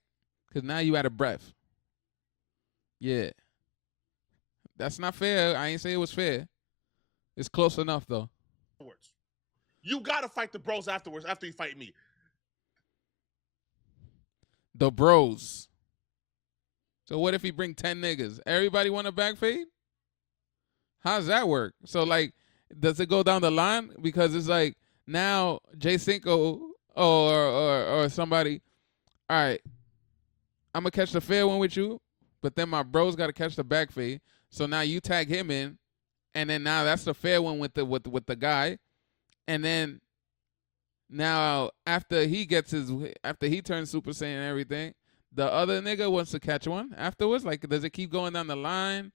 because now you out of breath. Yeah, that's not fair. I ain't say it was fair. It's close enough though. You gotta fight the bros afterwards after you fight me. The bros. So what if he bring 10 niggas? Everybody want a back fade? How's that work? So like, does it go down the line? Because it's like now Jay Cinco or somebody, all right, I'm gonna catch the fair one with you, but then my bros gotta catch the back fade. So now you tag him in, and then now that's the fair one with the guy, and then now after he turns Super Saiyan and everything, the other nigga wants to catch one afterwards. Like, does it keep going down the line,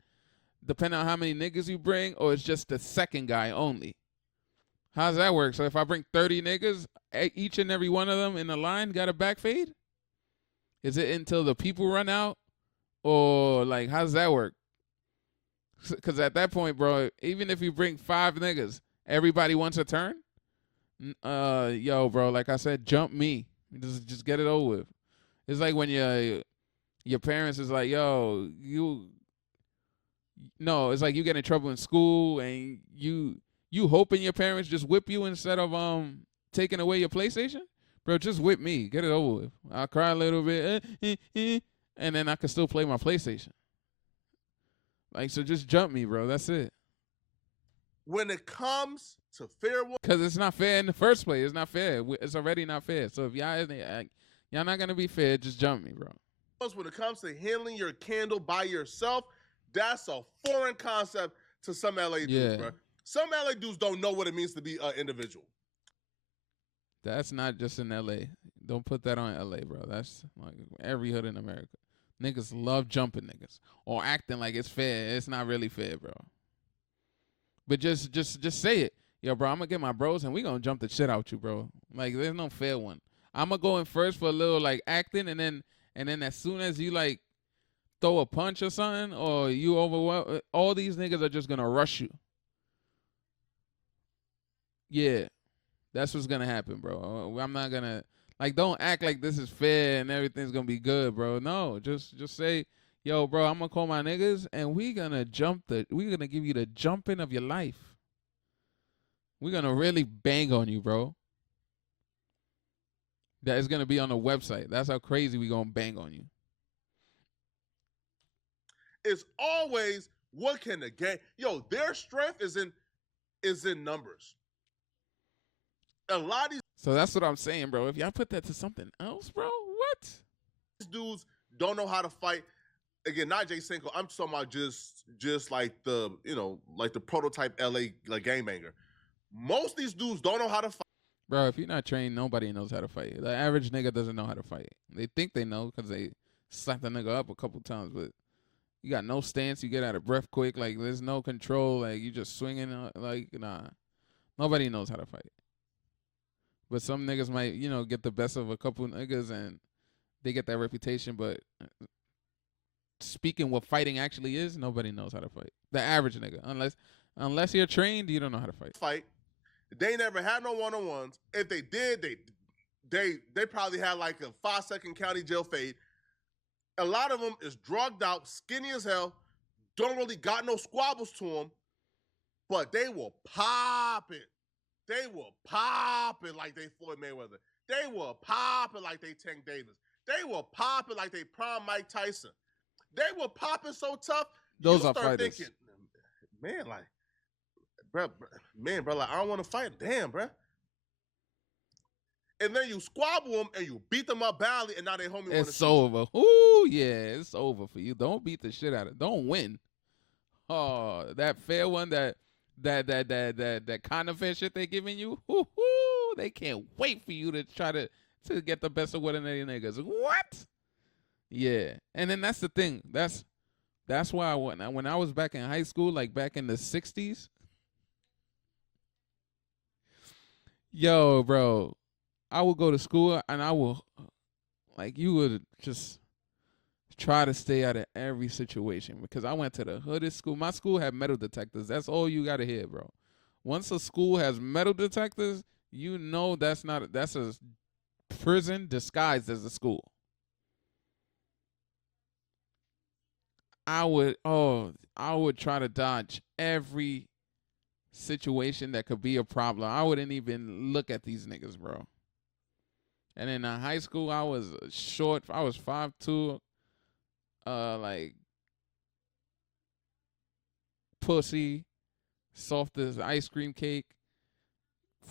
depending on how many niggas you bring, or it's just the second guy only? How's that work? So if I bring 30 niggas, each and every one of them in the line got a back fade? Is it until the people run out, or like how does that work? Because at that point, bro, even if you bring 5 niggas, everybody wants a turn. Yo, bro, like I said, jump me. Just get it over with. It's like when your parents is like, yo, it's like you get in trouble in school and you hoping your parents just whip you instead of taking away your PlayStation. Bro, just whip me. Get it over with. I'll cry a little bit, and then I can still play my PlayStation. Like, so just jump me, bro. That's it. When it comes to fair one, because it's not fair in the first place. It's not fair. It's already not fair. So if y'all not gonna be fair, just jump me, bro. when it comes to handling your candle by yourself, that's a foreign concept to some LA dudes, bro. Some LA dudes don't know what it means to be an individual. That's not just in LA. Don't put that on LA, bro. That's like every hood in America. Niggas love jumping niggas or acting like it's fair. It's not really fair, bro. But just say it. yo, bro, I'm gonna get my bros and we gonna jump the shit out you, bro. Like, there's no fair one. I'm gonna go in first for a little like acting, and then as soon as you like throw a punch or something, or you overwhelm, all these niggas are just gonna rush you. Yeah, that's what's gonna happen, bro. I'm not gonna like, don't act like this is fair and everything's gonna be good, bro. No, just say, yo, bro, I'm gonna call my niggas and we gonna give you the jumping of your life. We're gonna really bang on you, bro. That is gonna be on the website. That's how crazy we gonna bang on you. It's always what can the game. Yo, their strength is in numbers. A lot of these So that's what I'm saying, bro. If y'all put that to something else, bro, what? dudes don't know how to fight. Again, not Jay Cinco. I'm talking about just like the, you know, like the prototype LA like gangbanger. Most of these dudes don't know how to fight. Bro, if you're not trained, nobody knows how to fight. The average nigga doesn't know how to fight. They think they know because they slapped the nigga up a couple times, but you got no stance. You get out of breath quick. Like, there's no control. Like, you just swinging. Like, nah. Nobody knows how to fight. But some niggas might, you know, get the best of a couple niggas and they get that reputation. But speaking what fighting actually is, nobody knows how to fight. The average nigga. Unless you're trained, you don't know how to fight. They never had no one-on-ones. If they did, they probably had like a 5-second county jail fade. A lot of them is drugged out, skinny as hell, don't really got no squabbles to them, but they will pop it. They will pop it like they Floyd Mayweather. They will pop it like they Tank Davis. They will pop it like they prime Mike Tyson. They will pop it so tough, Those you are start fighters. thinking, man, like, bro, like, I don't want to fight. Damn, bro. And then you squabble them and you beat them up badly, and now they homie. It's over. Ooh, yeah, it's over for you. Don't beat the shit out of it. Don't win. Oh, that fair one, that kind of fair shit they giving you. Ooh, they can't wait for you to try to get the best of one of their niggas. What? Yeah, and then that's the thing. That's why when I was back in high school, like back in the 60s. Yo, bro. I would go to school and I will, like, you would just try to stay out of every situation because I went to the hoodest school. My school had metal detectors. That's all you got to hear, bro. Once a school has metal detectors, you know that's a prison disguised as a school. I would try to dodge every situation that could be a problem. I wouldn't even look at these niggas, bro. And in high school, I was short. I was 5'2", like pussy, soft as ice cream cake,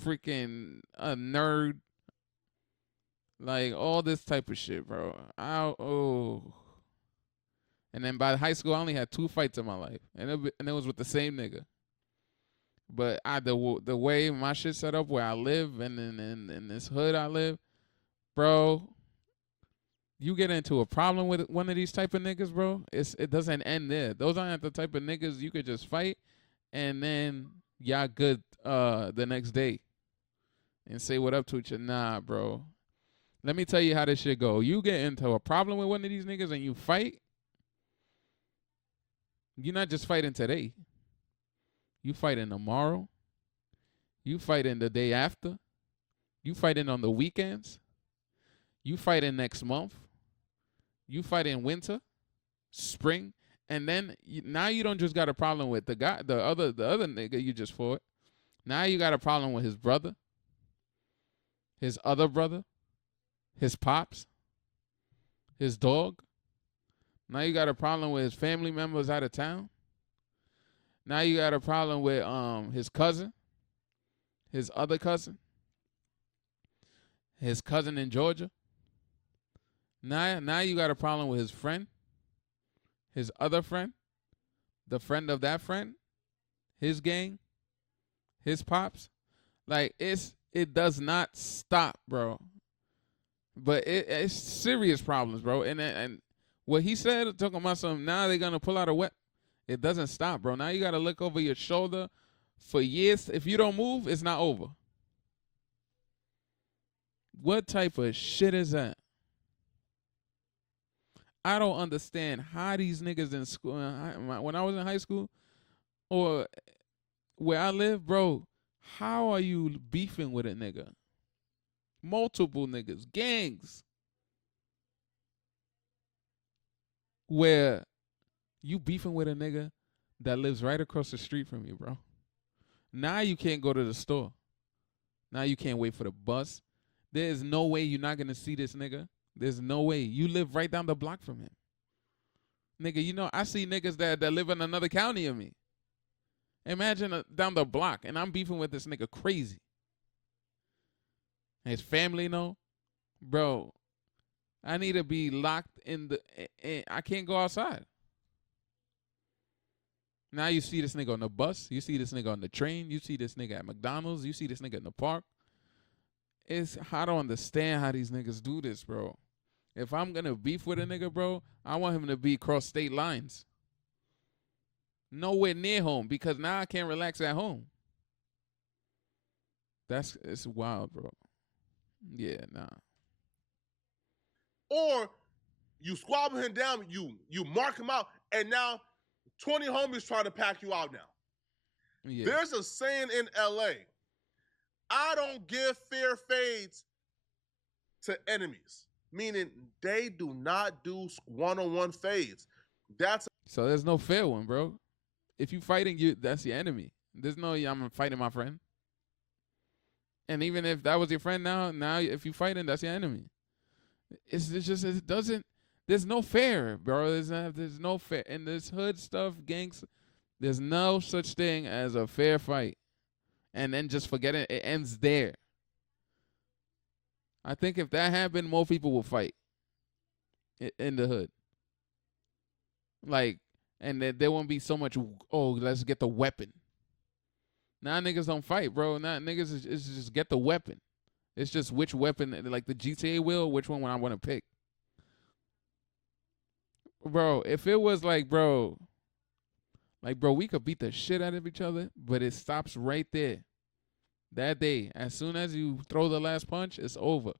freaking a nerd, like all this type of shit, bro. And then by high school, I only had 2 fights in my life, and it was with the same nigga. But the way my shit set up where I live and in this hood I live, bro, you get into a problem with one of these type of niggas, bro, it doesn't end there. Those aren't the type of niggas you could just fight and then y'all good the next day and say what up to each other. Nah, bro. Let me tell you how this shit go. You get into a problem with one of these niggas and you fight, you're not just fighting today. You fighting tomorrow. You fighting the day after. You fighting on the weekends. You fighting next month. You fighting winter, spring, and then now you don't just got a problem with the other nigga you just fought. Now you got a problem with his brother, his other brother, his pops, his dog. Now you got a problem with his family members out of town. Now you got a problem with his cousin, his other cousin, his cousin in Georgia. Now you got a problem with his friend, his other friend, the friend of that friend, his gang, his pops. Like it does not stop, bro. But it's serious problems, bro. And what he said, talking about something, now they're gonna pull out a weapon. It doesn't stop, bro. Now you gotta look over your shoulder for years. If you don't move, it's not over. What type of shit is that? I don't understand how these niggas in school, when I was in high school, or where I live, bro, how are you beefing with a nigga? Multiple niggas, gangs. Where you beefing with a nigga that lives right across the street from you, bro. Now you can't go to the store. Now you can't wait for the bus. There's no way you're not going to see this nigga. There's no way. You live right down the block from him. Nigga, you know, I see niggas that live in another county of me. Imagine down the block, and I'm beefing with this nigga crazy. His family know. Bro, I need to be locked in I can't go outside. Now you see this nigga on the bus. You see this nigga on the train. You see this nigga at McDonald's. You see this nigga in the park. I don't understand how these niggas do this, bro. If I'm going to beef with a nigga, bro, I want him to be across state lines. Nowhere near home, because now I can't relax at home. It's wild, bro. Yeah, nah. Or you squabble him down, you mark him out, and now 20 homies trying to pack you out now. Yeah. There's a saying in LA, I don't give fair fades to enemies, meaning they do not do one-on-one fades. So there's no fair one, bro. If you fighting, that's your enemy. There's no I'm fighting my friend. And even if that was your friend now if you fighting, that's your enemy. It doesn't. There's no fair, bro. There's no fair in this hood stuff, gangs. There's no such thing as a fair fight, and then just forget it. It ends there. I think if that happened, more people will fight in the hood. Like, and there won't be so much. Oh, let's get the weapon. Now niggas don't fight, bro. Now niggas is just get the weapon. It's just which weapon, like the GTA will, which one I want to pick. Bro, if it was bro, we could beat the shit out of each other, but it stops right there. That day, as soon as you throw the last punch, it's over.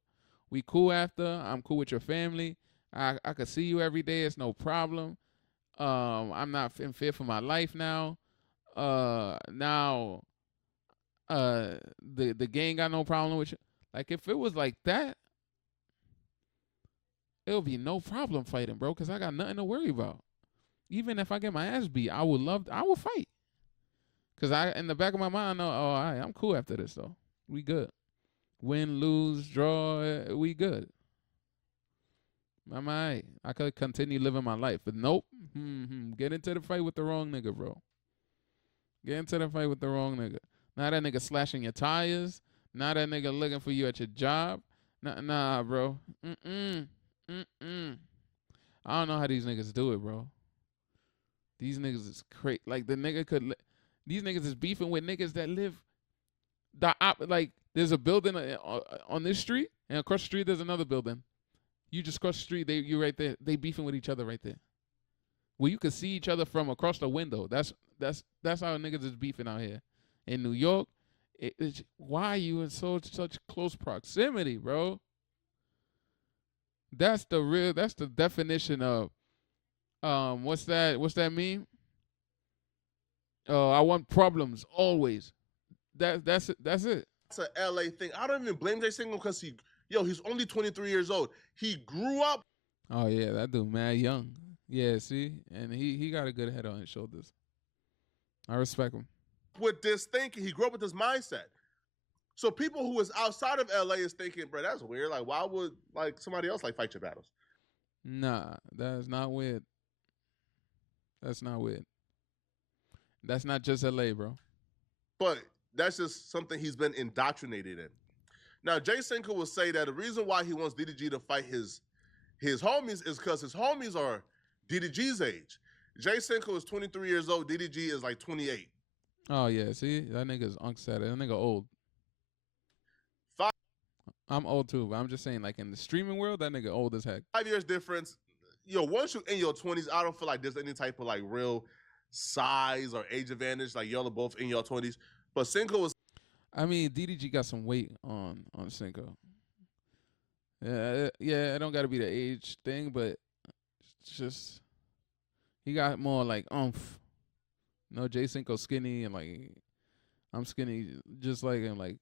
We cool after. I'm cool with your family. I could see you every day. It's no problem. I'm not in fear for my life now. Now, the gang got no problem with you. Like, if it was like that, it'll be no problem fighting, bro, because I got nothing to worry about. Even if I get my ass beat, I will fight. Because in the back of my mind, I know, all right, I'm cool after this, though. We good. Win, lose, draw, we good. I'm all right. I could continue living my life. But nope. Get into the fight with the wrong nigga, bro. Get into the fight with the wrong nigga. Now that nigga slashing your tires. Now that nigga looking for you at your job. Nah, bro. I don't know how these niggas do it, bro. These niggas is crazy. Like, these niggas is beefing with niggas that live like, there's a building on this street, and across the street there's another building. You just cross the street, you right there. They beefing with each other right there. Well, you can see each other from across the window. That's how niggas is beefing out here. In New York, why are you in such close proximity, bro? That's the definition of what's that mean? I want problems always. That's it. That's an LA thing. I don't even blame Jay Cinco because he's only 23 years old. He grew up. Oh yeah, that dude mad young. Yeah, see, and he got a good head on his shoulders. I respect him. With this thinking, he grew up with this mindset. So people who is outside of LA is thinking, bro, that's weird. Like, why would somebody else fight your battles? Nah, that's not weird. That's not weird. That's not just LA, bro. But that's just something he's been indoctrinated in. Now, Jay Cinco will say that the reason why he wants DDG to fight his homies is because his homies are DDG's age. Jay Cinco is 23 years old. DDG is 28. Oh, yeah. See? That nigga's unsaid. That nigga old. I'm old, too. But I'm just saying, in the streaming world, that nigga old as heck. 5 years difference. Once you're in your 20s, I don't feel like there's any type of, real size or age advantage. Like y'all are both in your 20s, but Cinco is. I mean, DDG got some weight on Cinco. Yeah, it don't got to be the age thing, but it's just he got more like oomph. No, Jay Cinco skinny and like I'm skinny, just like him. Like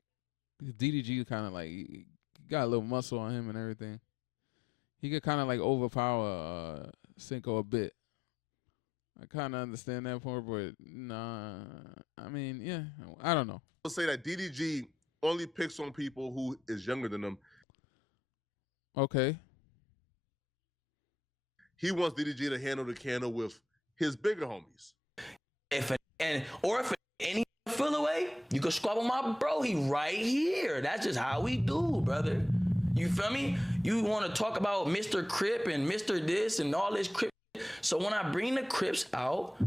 DDG kind of like he got a little muscle on him and everything. He could kind of like overpower Cinco a bit. I kind of understand that part, but nah. I mean, yeah, I don't know. I'll say that DDG only picks on people who is younger than him. Okay. He wants DDG to handle the candle with his bigger homies. If any feel away, you can squabble my bro. He right here. That's just how we do, brother. You feel me? You want to talk about Mr. Crip and Mr. this and all this Crip. So when I bring the Crips out,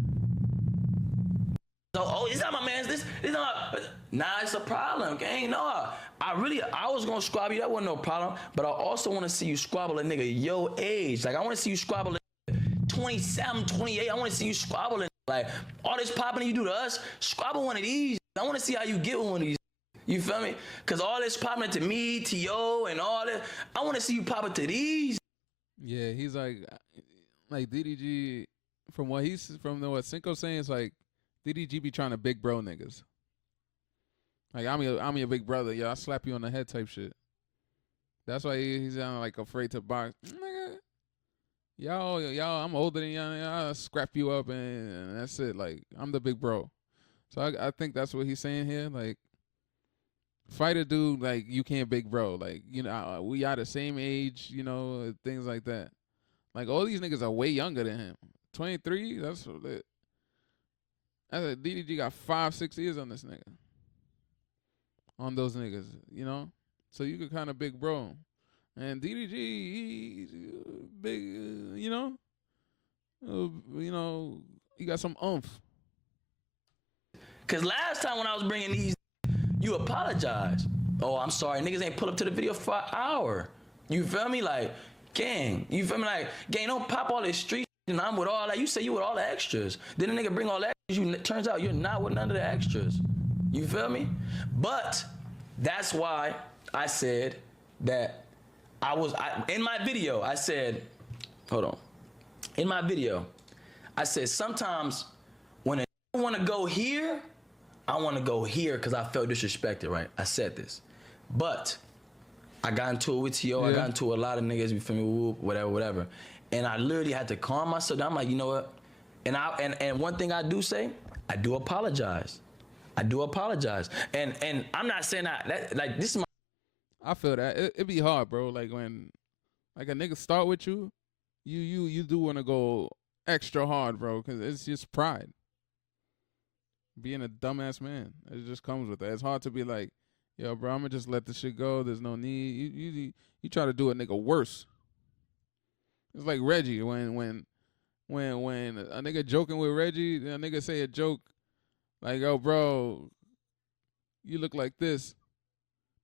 so, oh, it's not my man's this. It's not. Nah, it's a problem, gang. No, I was gonna squabble you. That wasn't no problem. But I also want to see you squabble a nigga your age. Like I want to see you squabble a 27, 28. I want to see you squabble like all this popping you do to us. Squabble one of these. I want to see how you get one of these. You feel me? Cause all this popping to me, T.O. and all that. I want to see you pop it to these. Yeah, he's like DDG. From what Cinco's saying, it's like DDG be trying to big bro niggas. Like I'm your big brother, yo. I slap you on the head type shit. That's why he's like afraid to box. Nigga, y'all, I'm older than y'all. I'll scrap you up and that's it. Like I'm the big bro. So I think that's what he's saying here. Like fight a dude like you can't big bro. Like you know we are the same age. You know things like that. Like all these niggas are way younger than him. 23. That's lit. DDG got 5-6 years on this nigga. On those niggas, you know? So you could kind of big bro. And DDG, he's big, you know, he got some oomph. Cause last time when I was bringing these, you apologized. Oh, I'm sorry, niggas ain't pull up to the video for an hour. You feel me? Like, gang, you feel me? Like, gang, don't pop all this street and I'm with all that. You say you with all the extras. Then the nigga bring all that. Turns out you're not with none of the extras. You feel me? But that's why I said that in my video, I said, hold on. In my video, I said sometimes when I want to go here, I want to go here because I felt disrespected, right? I said this. But I got into it with T.O. I got into a lot of niggas, you feel me, whatever. And I literally had to calm myself down. I'm like, you know what? And one thing I do say, I do apologize. And I'm not saying that like this is my. I feel that it be hard, bro. Like when like a nigga start with you, you do want to go extra hard, bro, because it's just pride. Being a dumbass man, it just comes with that. It's hard to be like, yo, bro, I'm gonna just let this shit go. There's no need. You try to do a nigga worse. It's like Reggie when a nigga joking with Reggie, a nigga say a joke like, yo, bro, you look like this.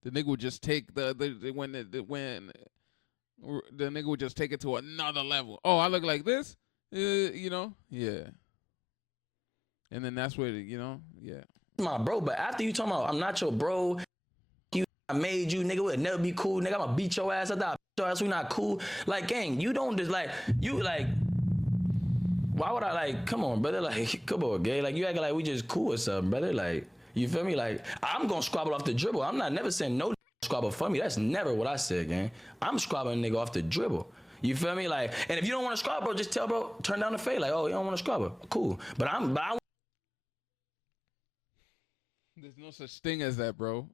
The nigga would just take the nigga would just take it to another level. Oh, I look like this? You know? Yeah. And then that's where, you know, yeah. My bro, but after you talking about I'm not your bro, I made you, nigga, would never be cool, nigga, I'ma beat your ass, I thought your ass, we not cool. Like, gang, you don't just like, you like, why would I like, come on, brother, like, come on, gay, like, you acting like we just cool or something, brother, like, you feel me, like, I'm gonna squabble off the dribble, I'm not never saying no squabble for me, that's never what I said, gang, I'm squabbling a nigga off the dribble, you feel me, like, and if you don't wanna squabble, bro, just tell bro, turn down the fade, like, oh, you don't wanna squabble, cool, but I there's no such thing as that, bro.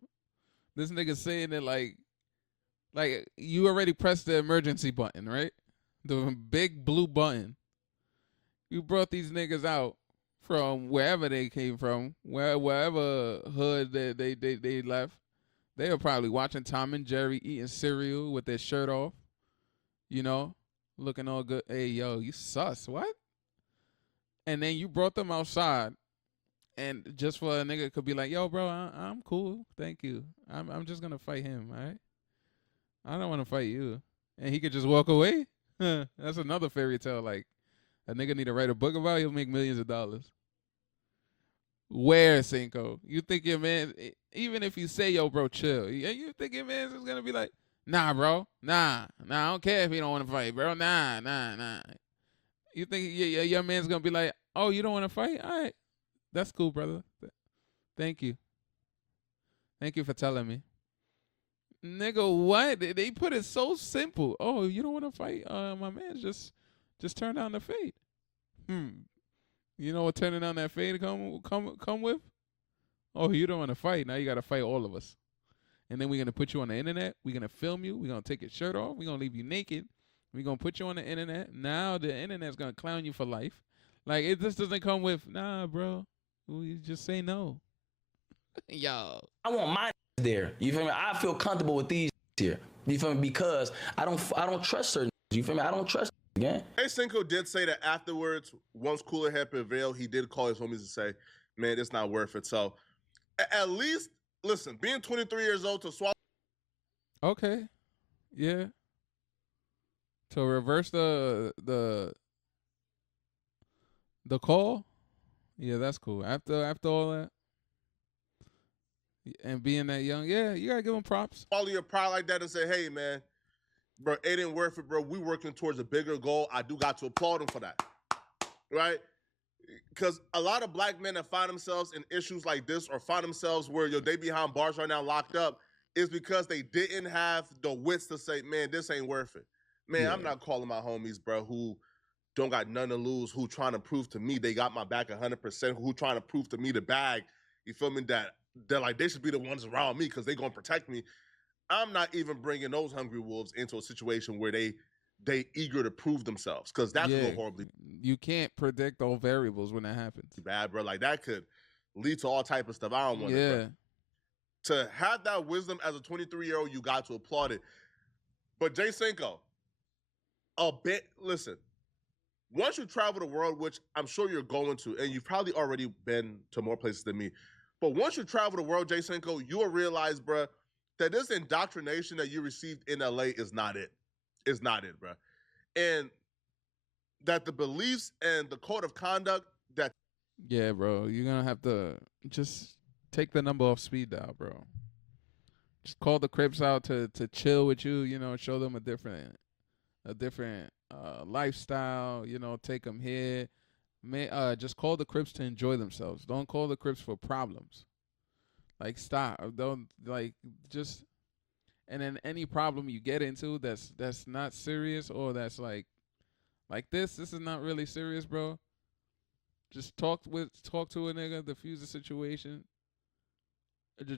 This nigga saying it like you already pressed the emergency button, right? The big blue button. You brought these niggas out from wherever they came from, wherever hood they left. They were probably watching Tom and Jerry eating cereal with their shirt off, you know, looking all good. Hey, yo, you sus, what? And then you brought them outside. And just for a nigga could be like, yo, bro, I'm cool. Thank you. I'm just going to fight him, all right? I don't want to fight you. And he could just walk away. That's another fairy tale. Like, a nigga need to write a book about, he'll make millions of dollars. Where, Cinco? You think your man, even if you say, yo, bro, chill, you think your man's is going to be like, nah, bro, nah, I don't care if he don't want to fight, bro, nah. You think your man's going to be like, oh, you don't want to fight? All right, that's cool, brother. Thank you. Thank you for telling me. Nigga, what? They put it so simple. Oh, you don't want to fight? My man, just turn down the fade. You know what turning down that fade come with? Oh, you don't want to fight. Now you got to fight all of us. And then we're going to put you on the internet. We're going to film you. We're going to take your shirt off. We're going to leave you naked. We're going to put you on the internet. Now the internet's going to clown you for life. Like, it just doesn't come with, nah, bro. You just say no. Yo. I want my there. You feel me? I feel comfortable with these here. You feel me? Because I don't trust certain. You feel me? I don't trust again. Jay Cinco did say that afterwards, once cooler had prevailed, he did call his homies and say, man, it's not worth it. So at least, listen, being 23 years old to swallow. Okay. Yeah. To reverse the call? Yeah, that's cool. After all that. And being that young, yeah, you gotta give him props. Follow your pride like that and say, hey, man, bro, it ain't worth it, bro. We working towards a bigger goal. I do got to applaud him for that, right? Because a lot of black men that find themselves in issues like this or find themselves where they behind bars right now locked up is because they didn't have the wits to say, man, this ain't worth it. Man, yeah. I'm not calling my homies, bro, who don't got none to lose, who trying to prove to me they got my back 100%, who trying to prove to me the bag, you feel me, that they're like, they should be the ones around me because they going to protect me. I'm not even bringing those hungry wolves into a situation where they eager to prove themselves because that's go horribly. You can't predict all variables when that happens. Bad, bro. Like, that could lead to all type of stuff. I don't want it, bro. To have that wisdom as a 23-year-old, you got to applaud it. But Jay Cinco, listen, once you travel the world, which I'm sure you're going to, and you've probably already been to more places than me, but once you travel the world, Jay Cinco, you will realize, bro, that this indoctrination that you received in LA is not it. It's not it, bro. And that the beliefs and the code of conduct that... Yeah, bro, you're going to have to just take the number off speed dial, bro. Just call the Crips out to chill with you, you know, show them a different lifestyle, you know, take them here. Just call the Crips to enjoy themselves. Don't call the Crips for problems. Like, stop. Don't, like, just, and then any problem you get into that's not serious or that's like this is not really serious, bro. Just talk to a nigga, diffuse the situation,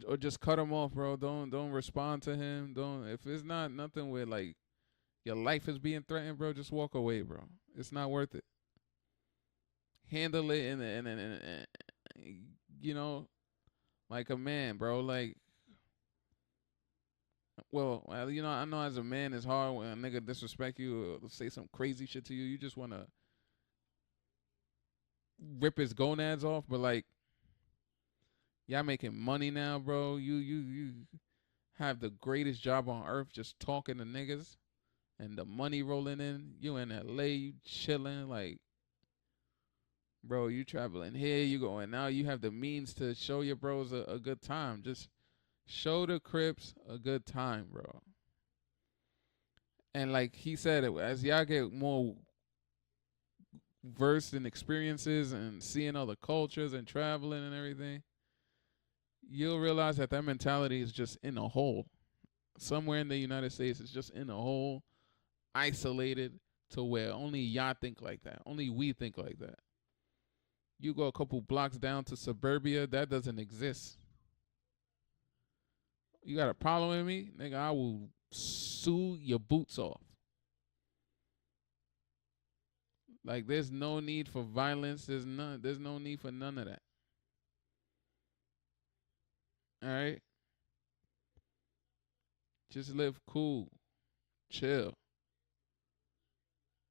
or just cut him off, bro. Don't respond to him. If it's not nothing where like your life is being threatened, bro, just walk away, bro. It's not worth it. Handle it and you know, like a man, bro. Like, well, you know, I know as a man it's hard when a nigga disrespect you or say some crazy shit to you. You just want to rip his gonads off, but like, y'all making money now, bro. You have the greatest job on earth just talking to niggas and the money rolling in. You in LA, you chilling, like, bro, you traveling here, you going now. You have the means to show your bros a good time. Just show the Crips a good time, bro. And like he said, as y'all get more versed in experiences and seeing other cultures and traveling and everything, you'll realize that mentality is just in a hole. Somewhere in the United States, it's just in a hole, isolated to where only y'all think like that. Only we think like that. You go a couple blocks down to suburbia, that doesn't exist. You got a problem with me? Nigga, I will sue your boots off. Like, there's no need for violence. There's no need for none of that. All right? Just live cool. Chill.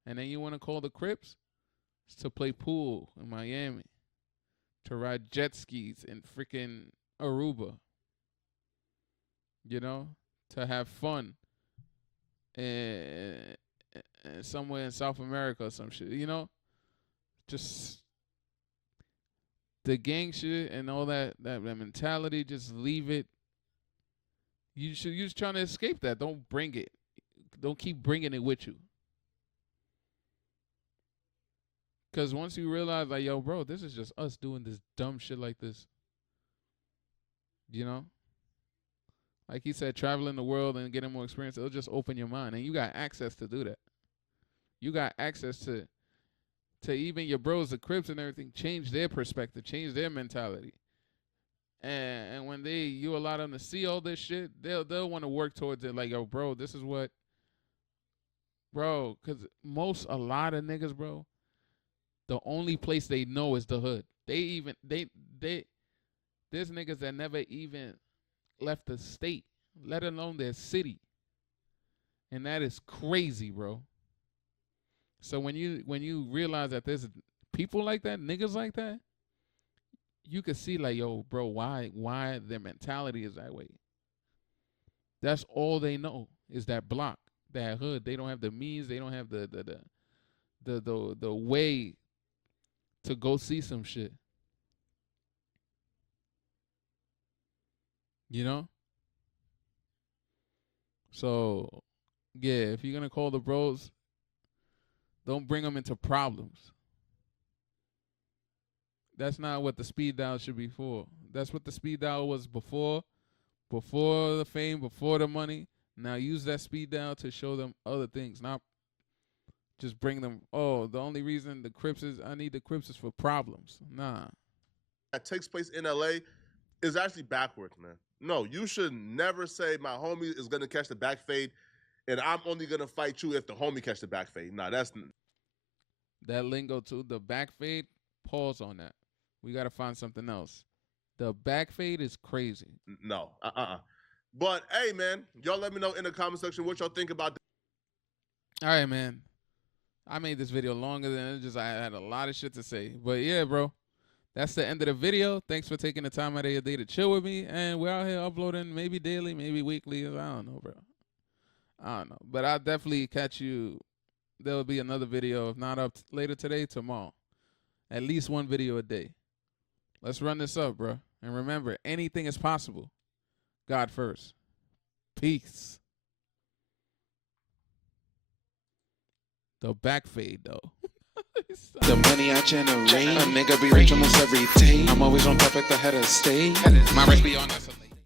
And then you want to call the Crips? It's to play pool in Miami. To ride jet skis in freaking Aruba. You know? To have fun. And somewhere in South America or some shit, you know? just the gang shit and all that mentality, just leave it. You're just trying to escape that. Don't bring it. Don't keep bringing it with you. Because once you realize, like, yo, bro, this is just us doing this dumb shit like this. You know? Like he said, traveling the world and getting more experience, it'll just open your mind. And you got access to do that. You got access to even your bros, the Crips and everything, change their perspective, change their mentality. And when you allow them to see all this shit, they'll want to work towards it. Like, yo, bro, this is what, bro, because a lot of niggas, bro, the only place they know is the hood. There's niggas that never even left the state, let alone their city. And that is crazy, bro. So when you realize that there's people like that, niggas like that, you can see like, yo, bro, why their mentality is that way. That's all they know is that block, that hood. They don't have the means, they don't have the way to go see some shit. You know? So, yeah, if you're going to call the bros, don't bring them into problems. That's not what the speed dial should be for. That's what the speed dial was before the fame, before the money. Now use that speed dial to show them other things, not just bring them, oh, the only reason I need the Crips is for problems. Nah. That takes place in LA is actually backwards, man. No, you should never say my homie is going to catch the back fade and I'm only going to fight you if the homie catch the back fade. Nah, that's... That lingo too, the back fade, pause on that. We got to find something else. The back fade is crazy. No, But, hey, man, y'all let me know in the comment section what y'all think about All right, man. I made this video longer than it just I had a lot of shit to say. But, yeah, bro. That's the end of the video. Thanks for taking the time out of your day to chill with me. And we're out here uploading maybe daily, maybe weekly. I don't know, bro. I don't know. But I'll definitely catch you. There'll be another video, if not up later today, tomorrow. At least one video a day. Let's run this up, bro. And remember, anything is possible. God first. Peace. The back fade, though. The money I generate, a nigga be rich almost every day. I'm always on top at the head of state. My recipe on that.